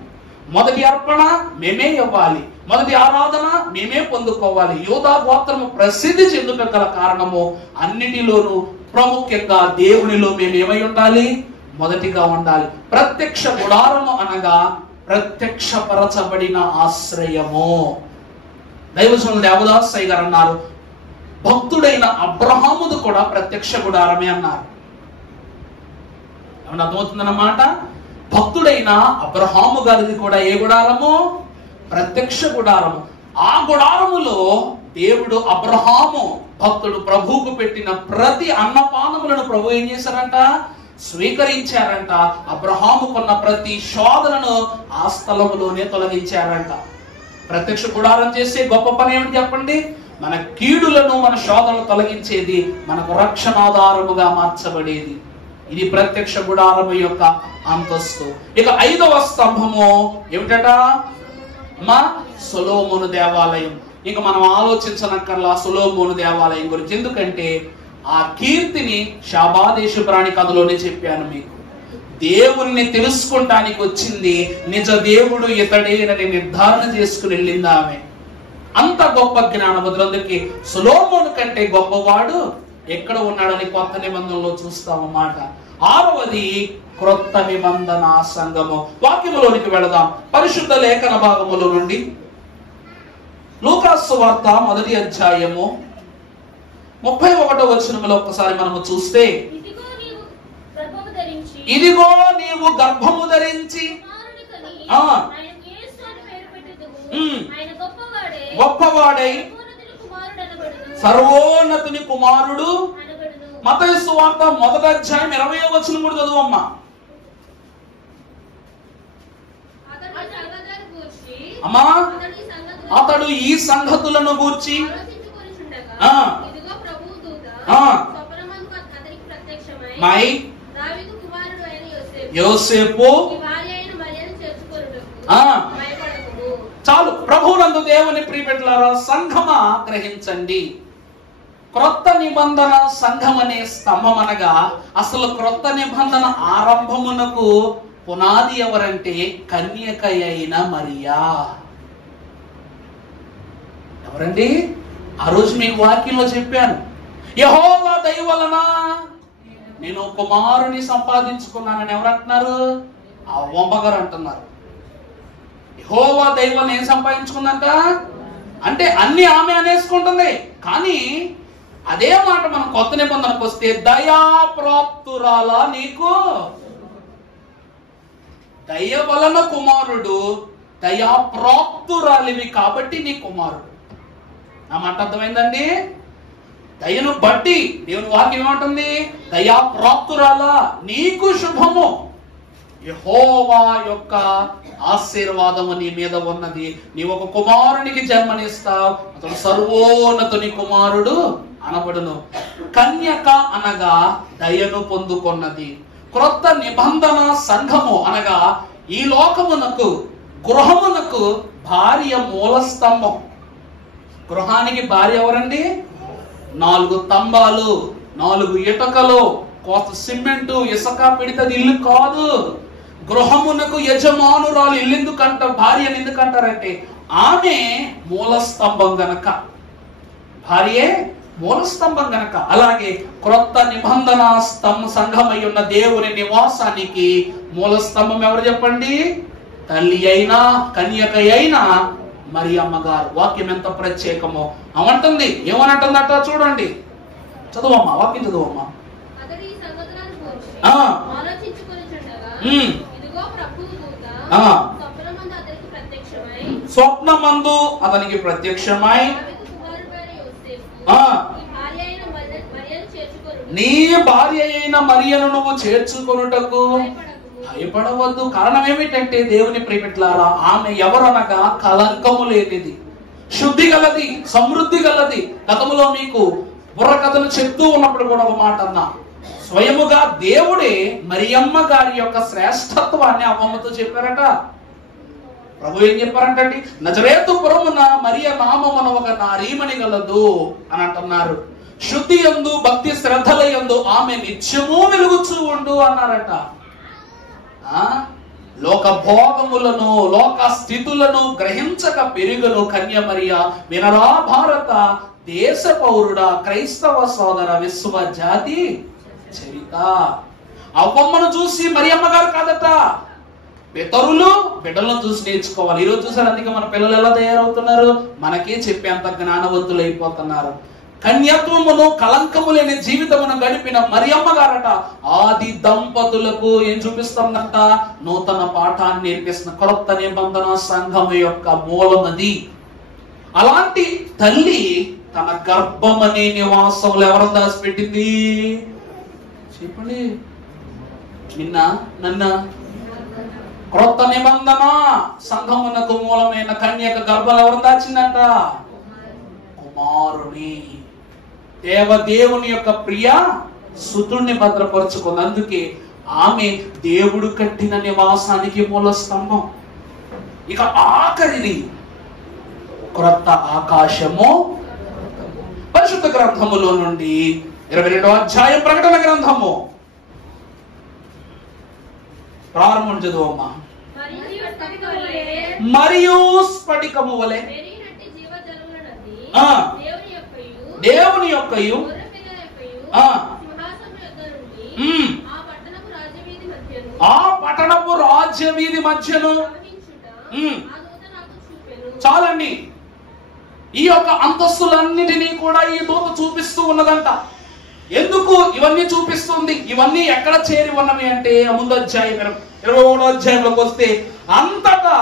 మొదటి అర్పణ మేమే ఇవ్వాలి, మొదటి ఆరాధన మేమే పొందుకోవాలి. యోధా గోత్రము ప్రసిద్ధి చెందుట గల కారణము అన్నిటిలోనూ ప్రాముఖ్యంగా దేవునిలో మేము ఏమై ఉండాలి? మొదటిగా ఉండాలి. ప్రత్యక్ష గుడారము అనగా ప్రత్యక్షపరచబడిన ఆశ్రయము. దైవజనుడు దేవదాసయ్య గారు అన్నారు, భక్తుడైన అబ్రహాముది కూడా ప్రత్యక్ష గుడారమే అన్నారు. ఏమన్నా అర్థమవుతుందన్నమాట? భక్తుడైన అబ్రహాము గారిది కూడా ఏ గుడారము? ప్రత్యక్ష గుడారము. ఆ గుడారములో దేవుడు అబ్రహాము భక్తుడు ప్రభువుకు పెట్టిన ప్రతి అన్నపానములను ప్రభు ఏం చేశారంట? స్వీకరించారంట. అబ్రహాము కొన్న ప్రతి శోధనను ఆ స్థలములోనే తొలగించారంట. ప్రత్యక్ష గుడారం చేసే గొప్ప పని ఏమిటి చెప్పండి? మన కీడులను, మన శోధనలు తొలగించేది, మనకు రక్షణాధారముగా మార్చబడేది. ఇది ప్రత్యక్ష గుడారము యొక్క అంతస్తు. ఇక 5వ స్తంభము ఏమిటట? మా సొలొమోను దేవాలయం. ఇక మనం ఆలోచించనక్కర్లా సొలొమోను దేవాలయం గురించి. ఎందుకంటే ఆ కీర్తిని శాబాదేశు ప్రాణి కథలోనే చెప్పాను మీకు. దేవుణ్ణి తెలుసుకుంటానికి వచ్చింది, నిజ దేవుడు ఇతడేనని నిర్ధారణ చేసుకుని వెళ్ళింది ఆమె. అంత గొప్ప జ్ఞానవంతుడు. అందుకే సొలొమోను కంటే గొప్పవాడు ఎక్కడ ఉన్నాడని కొత్త నిబంధనలో చూస్తామన్నమాట. 6వది క్రొత్త నిబంధన సంఘము. వాక్యములోనికి వెళదాం. పరిశుద్ధ లేఖన భాగముల నుండి లూకాసు వార్త 1వ అధ్యాయము 31వ వచనములో ఒక్కసారి మనము చూస్తే, ఇదిగో నీవు గర్భము ధరించి గొప్పవాడై సర్వోన్నతుని కుమారుడు. మత్తయి సువార్త 1వ అధ్యాయం 20వ వచనం కూడా చదువమ్మా. అమ్మా, అతడు ఈ సంగతులను గూర్చి యోసేపు. చాలు. ప్రభువునందు దేవుని ప్రియబిడ్డలారా, సంఘమా గ్రహించండి. క్రొత్త నిబంధన సంఘం అనే స్తంభం అనగా అసలు క్రొత్త నిబంధన ఆరంభమునకు పునాది ఎవరంటే కన్యక అయిన మరియా. ఎవరండి? ఆ రోజు మీకు వాక్యంలో చెప్పాను, యెహోవా దయ వలన నేను కుమారుని సంపాదించుకున్నానని ఎవరు అంటున్నారు? ఆ అవ్వమ్మగారు అంటున్నారు. యెహోవా దయ వలన ఏం సంపాదించుకుందంట అంటే అన్ని ఆమె అనేసుకుంటుంది. కానీ అదే మాట మనం కొత్త నిబంధనకు వస్తే, దయాప్రాప్తురాలా నీకు, దయ వలన కుమారుడు, దయాప్రాప్తురాలివి కాబట్టి నీ కుమారుడు. ఆ మాట అర్థమైందండి? దయను బట్టి దేవుని వాక్యం ఏమంటుంది? దయాప్రాప్తురాలా నీకు శుభము, యెహోవా యొక్క ఆశీర్వాదము నీ మీద ఉన్నది, నీవు ఒక కుమారునికి జన్మనిస్తావు, అతడు సర్వోన్నతుని కుమారుడు అనబడును. కన్యక అనగా దయను పొందుకున్నది. క్రొత్త నిబంధన సంఘము అనగా ఈ లోకమునకు, గృహమునకు భార్య మూల స్తంభం. గృహానికి భార్య ఎవరండి? 4 స్తంభాలు, 4 ఇటుకలు, కోత సిమెంటు, ఇసుక పెడితే ఇల్లు కాదు. గృహమునకు యజమానురాలు ఇల్లు ఎందుకంట, భార్యను ఎందుకంటారంటే ఆమె మూల స్తంభం గనక, భార్యే మూల స్తంభం గనక. అలాగే క్రొత్త నిబంధన సంఘమై ఉన్న దేవుని నివాసానికి మూల స్తంభం ఎవరు చెప్పండి? తల్లి అయినా కన్యక అయినా మరియమ్మ గారు. వాక్యం ఎంత ప్రత్యేకమో అమంటుంది. ఏమనంటుందట చూడండి, చదువమ్మా, వాక్యం చదువమ్మా. స్వప్నమందు అతనికి ప్రత్యక్షమై నీ భార్య అయిన మరియను నువ్వు చేర్చుకొనుటకు భయపడవద్దు. కారణం ఏమిటంటే దేవుని ప్రియమిట్లారా, ఆమె ఎవరనగా కలంకము లేనిది, శుద్ధి గలది, సమృద్ధి గలది. గతములో మీకు బుర్రకథలు చెప్తూ ఉన్నప్పుడు కూడా ఒక మాట అన్నా, స్వయముగా దేవుడే మరియమ్మ గారి యొక్క శ్రేష్టత్వాన్ని అమ్మమ్మతో చెప్పారట. ప్రభు ఏం చెప్పారంటండి, నజరేతుపురమున మరియ నామమున ఒక నారీమణి గలదు అని అంటున్నారు. శుద్ధి యందు భక్తి శ్రద్ధల యందు ఆమె నిత్యము వెలుగుచూ ఉండు అన్నారట. లోక భోగములను, లోక స్థితులను గ్రహించక పెరుగును కన్య మరియ. వినరా భారత దేశ పౌరుడా, క్రైస్తవ సోదర, విశ్వ జాతి చరిత. అవ్వమ్మను చూసి మరియమ్మ గారు కాదట, పితరులు బిడ్డలను చూసి నేర్చుకోవాలి. ఈరోజు చూసారు, అందుకే మన పిల్లలు ఎలా తయారవుతున్నారు, మనకే చెప్పేంత జ్ఞానవంతులు అయిపోతున్నారు. కన్యత్వమును కలంకము లేని జీవితమును గడిపిన మరియమ్మ గారట ఆది దంపతులకు ఏం చూపిస్తుందంట? నూతన పాఠాన్ని నేర్పిస్తున్న క్రొత్త నిబంధన సంఘము యొక్క మూలమది. అలాంటి తల్లి తన గర్భమనే నివాసంలో ఎవరు దాచిపెట్టింది చెప్పండి? నిన్న నన్న క్రొత్త నిబంధన సంఘమునకు మూలమైన కన్యక గర్భం ఎవరు దాచిందంట? కుమారుని. దేవుని యొక్క ప్రియ సుతుడిని భద్రపరుచుకుంది. అందుకే ఆమె దేవుడు కట్టిన నివాసానికి మూల స్తంభం. ఇక ఆఖరిది క్రొత్త ఆకాశము. పరిశుద్ధ గ్రంథములో నుండి 22వ అధ్యాయం ప్రకటన గ్రంథము ప్రారంభం చదువమ్మా. మరియు స్ఫటికము వలె దేవుని యొక్కయు ఆ పట్టణపు రాజ్య వీధి మధ్యను. చాలండి, ఈ యొక్క అంతస్తులన్నిటినీ కూడా ఈ దూత చూపిస్తూ ఉన్నదంట. ఎందుకు ఇవన్నీ చూపిస్తుంది? ఇవన్నీ ఎక్కడ చేరి ఉన్నవి అంటే ముందు అధ్యాయం 23వ అధ్యాయంలోకి వస్తే అంతటా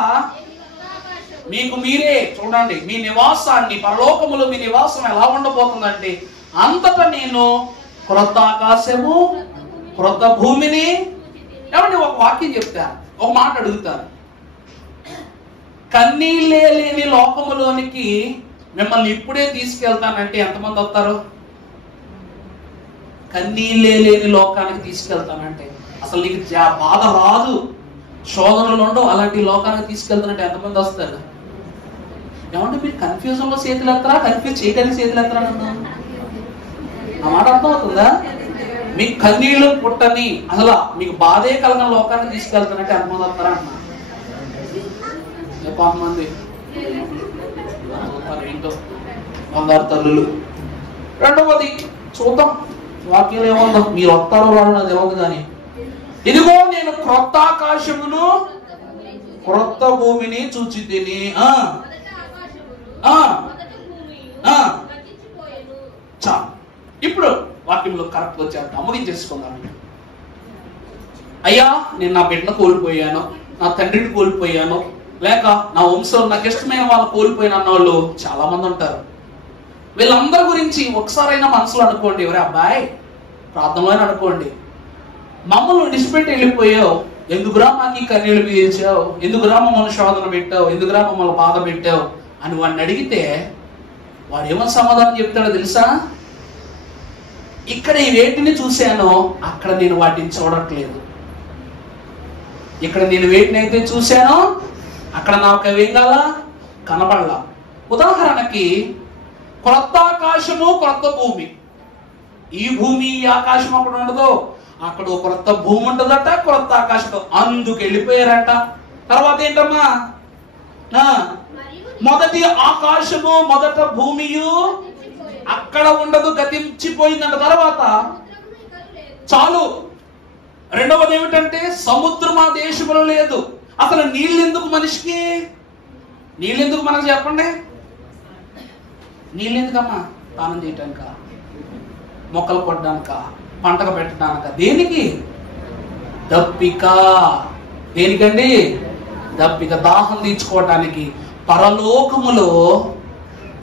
మీకు మీరే చూడండి, మీ నివాసాన్ని, పరలోకములో మీ నివాసం ఎలా ఉండబోతుందంటే అంతటా నేను క్రొత్త ఆకాశము, క్రొత్త భూమిని. ఏమంటే ఒక వాక్యం చెప్తాను, ఒక మాట అడుగుతాను. కన్నీళ్ళే లేని లోకములోనికి మిమ్మల్ని ఇప్పుడే తీసుకెళ్తానంటే ఎంతమంది వస్తారు? కన్నీళ్ళే లేని లోకానికి తీసుకెళ్తానంటే అసలు నీకు బాధ రాదు, శోధనలు ఉండవు, అలాంటి లోకానికి తీసుకెళ్తానంటే ఎంతమంది వస్తారు? ఏమంటే మీరు కన్ఫ్యూజన్ లో చేతులు ఎత్తరా, కన్ఫ్యూజ్ చేయడానికి చేతులు ఎత్తరా? నా మాట అర్థం అవుతుందా? మీకు కన్నీళ్లు పుట్టని, అసలు మీకు బాధే కలిగిన లోకాన్ని తీసుకెళ్తానంటే ఎంతమంది వస్తారా అన్నా? కొంతమంది ఏంటో బంగారు తల్లులు. రెండవది చూద్దాం వాక్యం ఏముందో, మీరు వస్తారో రాడు నాకు తెలియదు కానీ, ఇదిగో నేను క్రొత్త ఆకాశమును క్రొత్త భూమిని చూచి తిని. చా ఇప్పుడు వాక్యంలో కరెక్ట్ వచ్చేద్దాం, ముగించేసుకుందాం. అయ్యా, నేను నా బిడ్డను కోల్పోయాను, నా తండ్రిని కోల్పోయాను, లేక నా వంశంలో నాకు ఇష్టమైన వాళ్ళు కోల్పోయిన అన్న వాళ్ళు చాలా మంది ఉంటారు. వీళ్ళందరి గురించి ఒకసారైనా మనసులో అనుకోండి. ఎవరే అబ్బాయి, ప్రార్థనలో అనుకోండి, మమ్మల్ని విడిచిపెట్టి వెళ్ళిపోయావు, ఎందుకురా మాకు కన్నీళ్ళు పీల్చావు, ఎందుకురా మమ్మల్ని శోధన పెట్టావు, ఎందుకురా మమ్మల్ని బాధ పెట్టావు అని వాడిని అడిగితే వాడు ఏమని సమాధానం చెప్తాడో తెలుసా? ఇక్కడ ఈ వేటిని చూశానో అక్కడ నేను వాటిని చూడట్లేదు. ఇక్కడ నేను వేటినైతే చూశానో అక్కడ నాకు అవేం కాల కనపడలా. ఉదాహరణకి క్రొత్త ఆకాశము క్రొత్త భూమి. ఈ భూమి ఈ ఆకాశం అక్కడ ఉండదు, అక్కడ క్రొత్త భూమి ఉంటుందట, క్రొత్త ఆకాశం. అందుకు వెళ్ళిపోయారట. తర్వాత ఏంటమ్మా, మొదటి ఆకాశము మొదట భూమియు అక్కడ ఉండదు, గతించిపోయిందంట. తర్వాత చాలు. రెండవది ఏమిటంటే సముద్రం ఆ దేశంలో లేదు. అసలు నీళ్ళు ఎందుకు మనిషికి? నీళ్ళు ఎందుకు మనకు చెప్పండి? నీళ్ళు ఎందుకమ్మా? స్నానం చేయటానిక, మొక్కలు కొట్టడానిక, పంటకు పెట్టడానిక? దేనికి? దప్పిక. దేనికండి? దప్పిక, దాహం తీర్చుకోవటానికి. పరలోకములో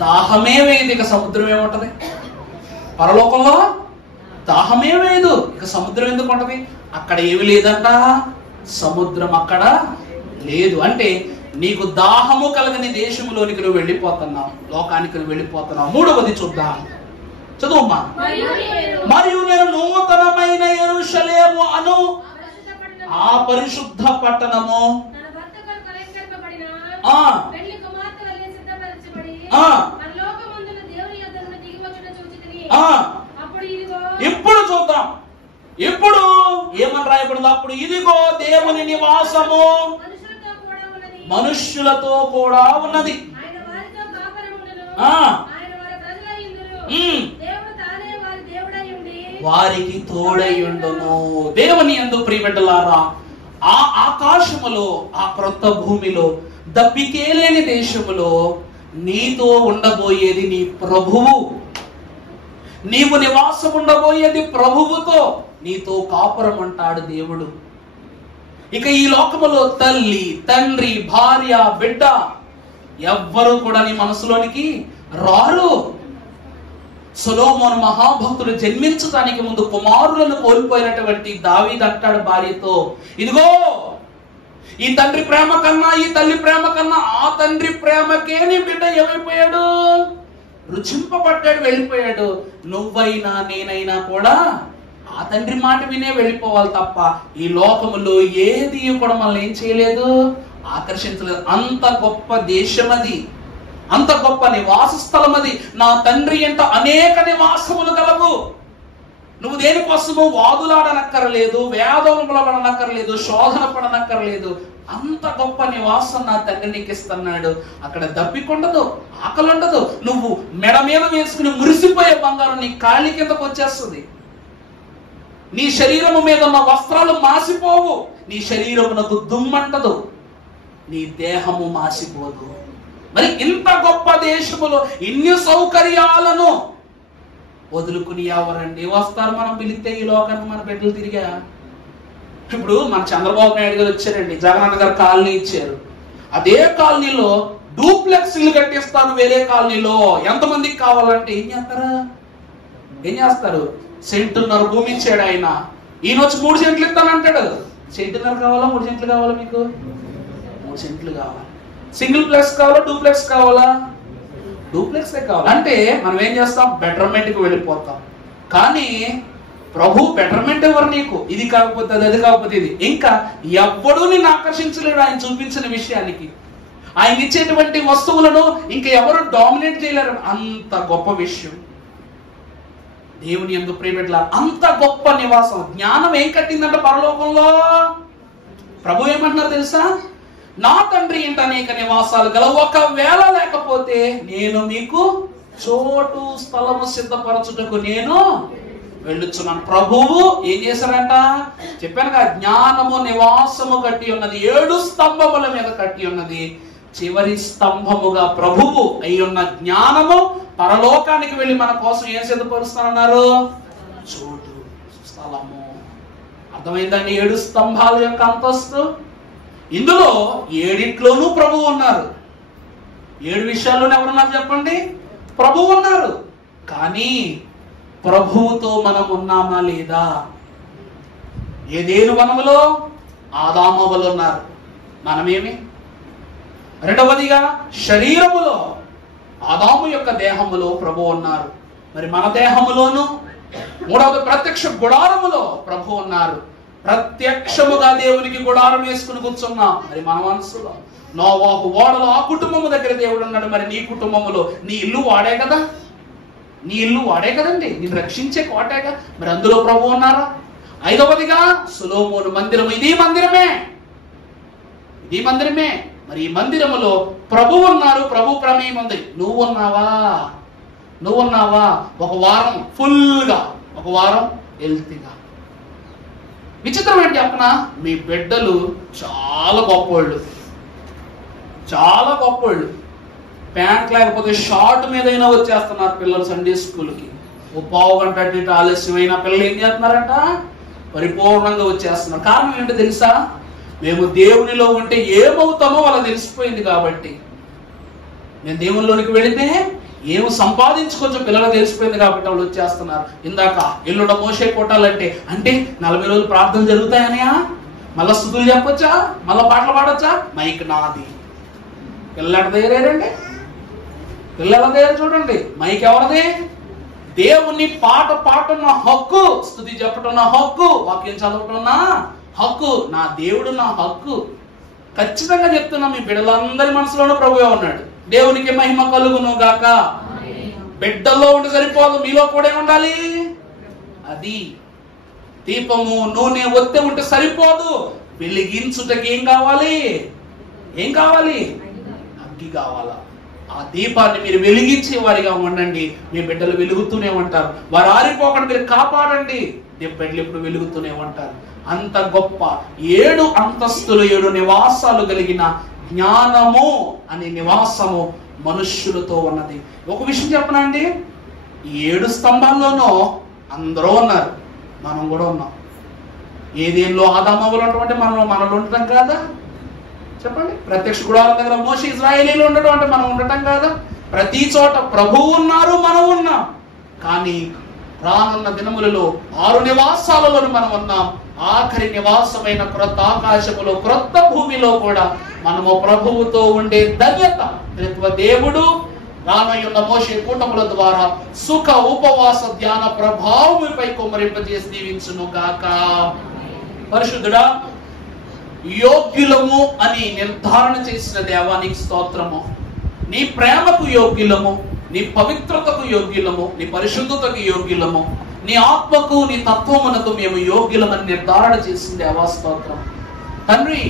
దాహమే వేయదు, ఇక సముద్రం ఏముంటది? పరలోకంలో దాహమే వేయదు, ఇక సముద్రం ఎందుకు ఉంటది? అక్కడ ఏమి లేదంట, సముద్రం అక్కడ లేదు. అంటే నీకు దాహము కలగని దేశంలోనికి నువ్వు వెళ్ళిపోతున్నావు, లోకానికి నువ్వు వెళ్ళిపోతున్నావు. మూడవది చూద్దాం, చదువుమ్మా. మరియు నేను నూతనమైన యెరూషలేము అను ఆ పరిశుద్ధ పట్టణము ఇప్పుడు చూద్దాం. ఇప్పుడు ఏమని రాయబడింది? అప్పుడు ఇదిగో దేవుని నివాసము మనుష్యులతో కూడా ఉన్నది, వారికి తోడైయుండును. దేవుని యందు ప్రియబిడ్డలారా, ఆ ఆకాశములో, ఆ క్రొత్త భూమిలో, దప్పికే లేని దేశములో నీతో ఉండబోయేది నీ ప్రభువు. నీవు నివాసం ఉండబోయేది ప్రభువుతో. నీతో కాపురం అంటాడు దేవుడు. ఇక ఈ లోకములో తల్లి, తండ్రి, భార్య, బిడ్డ ఎవ్వరూ కూడా నీ మనసులోనికి రారు. సొలొమోను మహాభక్తుడు జన్మించడానికి ముందు కుమారులను కోల్పోయినటువంటి దావీదు అంటాడు భార్యతో, ఇదిగో ఈ తండ్రి ప్రేమ కన్నా, ఈ తల్లి ప్రేమ కన్నా ఆ తండ్రి ప్రేమకే నీ బిడ్డ ఏమైపోయాడు? రుచింపబడ్డాడు, వెళ్ళిపోయాడు. నువ్వైనా నేనైనా కూడా ఆ తండ్రి మాట వినే వెళ్ళిపోవాలి తప్ప ఈ లోకములో ఏది కూడా మనల్ని ఏం చేయలేదు, ఆకర్షించలేదు. అంత గొప్ప దేశం అది, అంత గొప్ప నివాస స్థలం అది. నా తండ్రి ఎంత అనేక నివాసములు గలవు. నువ్వు దేనికోసము వాదులాడనక్కర్లేదు, వేదములు పడనక్కర్లేదు, శోధన పడనక్కర్లేదు. అంత గొప్ప నివాసం నా తండ్రి నీకు ఇస్తున్నాడు. అక్కడ దప్పికొండదు, ఆకలి ఉండదు. నువ్వు మెడ మీద వేసుకుని మురిసిపోయే బంగారం నీ కాళ్ళ కిందకు వచ్చేస్తుంది. నీ శరీరము మీద ఉన్న వస్త్రాలు మాసిపోవు, నీ శరీరమునకు దుమ్మంటదు, నీ దేహము మాసిపోదు. మరి ఇంత గొప్ప దేశములో ఇన్ని సౌకర్యాలను వదులుకుని ఎవరండి వస్తారు? మనం పిలిస్తే ఈ లోకానికి మన బిడ్డలు తిరిగా. ఇప్పుడు మన చంద్రబాబు నాయుడు గారు వచ్చారండి, జగనన్న గారు కాలనీ ఇచ్చారు. అదే కాలనీలో డూప్లెక్స్ ఇల్లు కట్టిస్తాను వేరే కాలనీలో. ఎంతమందికి కావాలంటే ఏం చేస్తారా? ఏం చేస్తారు? సెంటున్నర భూమి ఇచ్చాడు ఆయన. ఈయన వచ్చి 3 సెంట్లు ఇస్తానంటాడు. సెంటున్నర కావాలా, 3 సెంట్లు కావాలా? మీకు 3 సెంట్లు కావాలి. సింగిల్ ప్లెక్స్ కావాలా, డూప్లెక్స్ కావాలా? డూప్లెక్సే కావాలి. అంటే మనం ఏం చేస్తాం? బెటర్మెంట్ కి వెళ్ళిపోతాం. కానీ ప్రభు బెటర్మెంట్ ఎవరు నీకు? ఇది కాకపోతే అది, అది కాకపోతే ఇది. ఇంకా ఎవ్వడూ నిన్ను ఆకర్షించలేడు ఆయన చూపించిన విషయానికి. ఆయన ఇచ్చేటువంటి వస్తువులను ఇంకా ఎవరు డామినేట్ చేయలేరు. అంత గొప్ప విషయం దేవుని యందు ప్రియబిడ్డలారా. అంత గొప్ప నివాసం. జ్ఞానం ఏం కట్టిందంట పరలోకంలో? ప్రభు ఏమంటున్నారు తెలుసా? నా తండ్రి ఇంట అనేక నివాసాలు గల, ఒకవేళ లేకపోతే నేను మీకు చోటు స్థలము సిద్ధపరచుటకు నేను వెళ్ళుచున్నాను. ప్రభువు ఏం చేశారంట? చెప్పాను కదా, జ్ఞానము నివాసము కట్టి ఉన్నది, 7 స్తంభముల మీద కట్టి ఉన్నది. చివరి స్తంభముగా ప్రభువు అయి ఉన్న జ్ఞానము పరలోకానికి వెళ్ళి మన కోసం ఏం సిద్ధపరుస్తానన్నారు? చోటు స్థలము. అర్థమైందండి 7 స్తంభాల యొక్క అంతస్తు? ఇందులో 7 ప్రభువు ఉన్నారు. 7 విషయాల్లోనే ఎవరున్నారు చెప్పండి? ప్రభువు ఉన్నారు. కానీ ప్రభువుతో మనం ఉన్నామా లేదా? ఏదేను వనములో ఆదామవలు ఉన్నారు, మనమేమి? రెండవదిగా శరీరములో ఆదాము యొక్క దేహములో ప్రభు ఉన్నారు, మరి మన దేహములోను. మూడవది ప్రత్యక్ష గుడారములో ప్రభు ఉన్నారు. ప్రత్యక్షముగా దేవునికి గుడారం వేసుకుని కూర్చున్నాం. మరి మన మనసులో నోవాహు ఓడలో ఆ కుటుంబము దగ్గర దేవుడు ఉన్నాడు. మరి నీ కుటుంబములో నీ ఇల్లు వాడే కదా, నీ ఇల్లు వాడే కదండి, నేను రక్షించే కోటేగా. మరి అందులో ప్రభు ఉన్నారా? 5వదిగా సొలొమోను మందిరం. ఇది మందిరమే, ఇది మందిరమే. మరి ఈ మందిరములో ప్రభు ఉన్నారు, ప్రభు ప్రమేయం ఉంది. నువ్వున్నావా? ఒక వారం ఫుల్గా, ఒక వారం హెల్తీగా. విచిత్రం ఏంటి చెప్పనా, మీ బిడ్డలు చాలా గొప్పవాళ్ళు, చాలా గొప్పవాళ్ళు. ప్యాంట్ లేకపోతే షార్ట్ మీదైనా వచ్చేస్తున్నారు పిల్లలు సండే స్కూల్కి. ఓ పావు గంట అటు ఆలస్యమైన పిల్లలు ఏం చేస్తున్నారంట, పరిపూర్ణంగా వచ్చేస్తున్నారు. కారణం ఏంటో తెలుసా? మేము దేవునిలో ఉంటే ఏమవుతామో వాళ్ళకి తెలిసిపోయింది కాబట్టి. నేను దేవునిలోనికి వెళితే ఏమి సంపాదించుకోవచ్చు పిల్లలకు తెలిసిపోయింది కాబట్టి వాళ్ళు వచ్చేస్తున్నారు. ఇందాక ఎల్లుండ మోసే కొట్టాలంటే అంటే 40 రోజులు ప్రార్థన జరుగుతాయనయా, మళ్ళా స్తుతులు చెప్పొచ్చా, మళ్ళా పాటలు పాడొచ్చా, మైక్ నాది. పిల్లల దగ్గరేరండి, పిల్లల దగ్గర చూడండి, మైక్ ఎవరిది? దేవుని పాట పాడుతున్న హక్కు, స్తుతి చెప్పటం హక్కు, వాక్యం చదవటం హక్కు, నా దేవుడు నా హక్కు. ఖచ్చితంగా చెప్తున్నా, మీ బిడ్డలందరి మనసులోనూ ప్రభువే ఉన్నాడు. దేవునికి మహిమ కలుగును గాక. బిడ్డల్లో ఉండి సరిపోదు, మీలో కూడా ఉండాలి. అది దీపము నూనె ఒత్తి ఉంటే సరిపోదు, వెలిగించుటకి ఏం కావాలి? అగ్గి కావాలా? ఆ దీపాన్ని మీరు వెలిగించే వారిగా ఉండండి. మీ బిడ్డలు వెలుగుతూనే ఉంటారు. వారు ఆరిపోకుండా మీరు కాపాడండి, బిడ్డలు ఎప్పుడు వెలుగుతూనే ఉంటారు. అంత గొప్ప 7 అంతస్తులు 7 నివాసాలు కలిగిన జ్ఞానము అనే నివాసము మనుష్యులతో ఉన్నది. ఒక విషయం చెప్పనండి, ఈ 7 స్తంభాల్లోనూ అందరూ ఉన్నారు, మనం కూడా ఉన్నాం. ఏదేంలో ఆదామవ్వలు ఉన్నటువంటి మనలో ఉండటం కాదా? చెప్పండి. ప్రత్యక్ష గుడారం దగ్గర మోషే ఇశ్రాయేలీలు ఉండడం అంటే మనం ఉండటం కాదా? ప్రతి చోట ప్రభువు ఉన్నారు, మనం ఉన్నాం. కానీ రానున్న దినములలో 6 నివాసాలలో మనం ఉన్నాం. ఆఖరి నివాసమైన క్రొత్త ఆకాశములో, క్రొత్త భూమిలో కూడా మనము ప్రభువుతో ఉండే ధన్యత దేవుడు రానయ్యున్న మోషే కూటముల ద్వారా సుఖ ఉపవాస ధ్యాన ప్రభావముపై కుమ్మరింపజేసి దీవించును గాక. పరిశుద్ధుడా, యోగ్యులము అని నిర్ధారణ చేసిన దేవానికి స్తోత్రము. నీ ప్రేమకు యోగ్యులము, నీ పవిత్రతకు యోగ్యులము, నీ పరిశుద్ధతకు యోగ్యులము, నీ ఆత్మకు నీ తత్వమునకు మేము యోగ్యులమని నిర్ధారణ చేసింది దేవా స్తోత్రం. తండ్రి,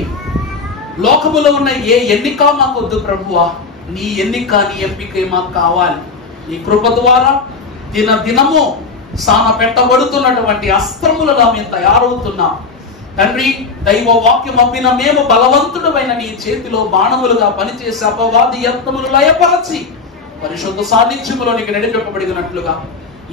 లోకములో ఉన్న ఏ ఎన్నిక మాకొద్దు ప్రభువా, నీ ఎన్నిక, నీ ఎంపిక మాకు కావాలి. నీ కృప ద్వారా దినము సాన పెట్టబడుతున్నటువంటి అస్త్రములుగా మేము తయారవుతున్నాం తండ్రి. దైవ వాక్యం అమ్మిన మేము బలవంతుడమైన నీ చేతిలో బాణములుగా పనిచేసి అపవాది యత్నములు లయపరచి పరిశుద్ధ సాన్నిధ్యములోనికి నడిపింపబడినట్లుగా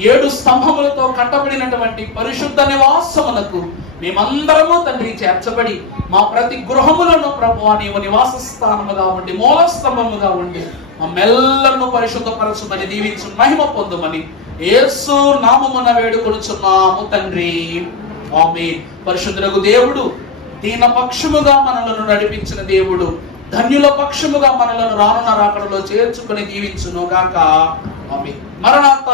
7 స్తంభములతో కట్టబడినటువంటి పరిశుద్ధ నివాసమునకు మేమందరము తండ్రి చేర్చబడి మా ప్రతి గృహములను ప్రభువా నీవు నివాస స్థానముగా ఉండి, మూల స్తంభముగా ఉండి మమ్మెల్లరూ పరిశుద్ధపరచుమని దీవించు మహిమ పొందుమని యేసు నామమున వేడుకొనుచున్నాము తండ్రి. ఆమేన్. పరిశుద్ధులకు దేవుడు, దీన పక్షముగా మనలను నడిపించిన దేవుడు, ధన్యుల పక్షముగా మనలను రానున్న రాకడలో చేర్చుకుని దీవించును గాక. ఆమేన్. మరణాత.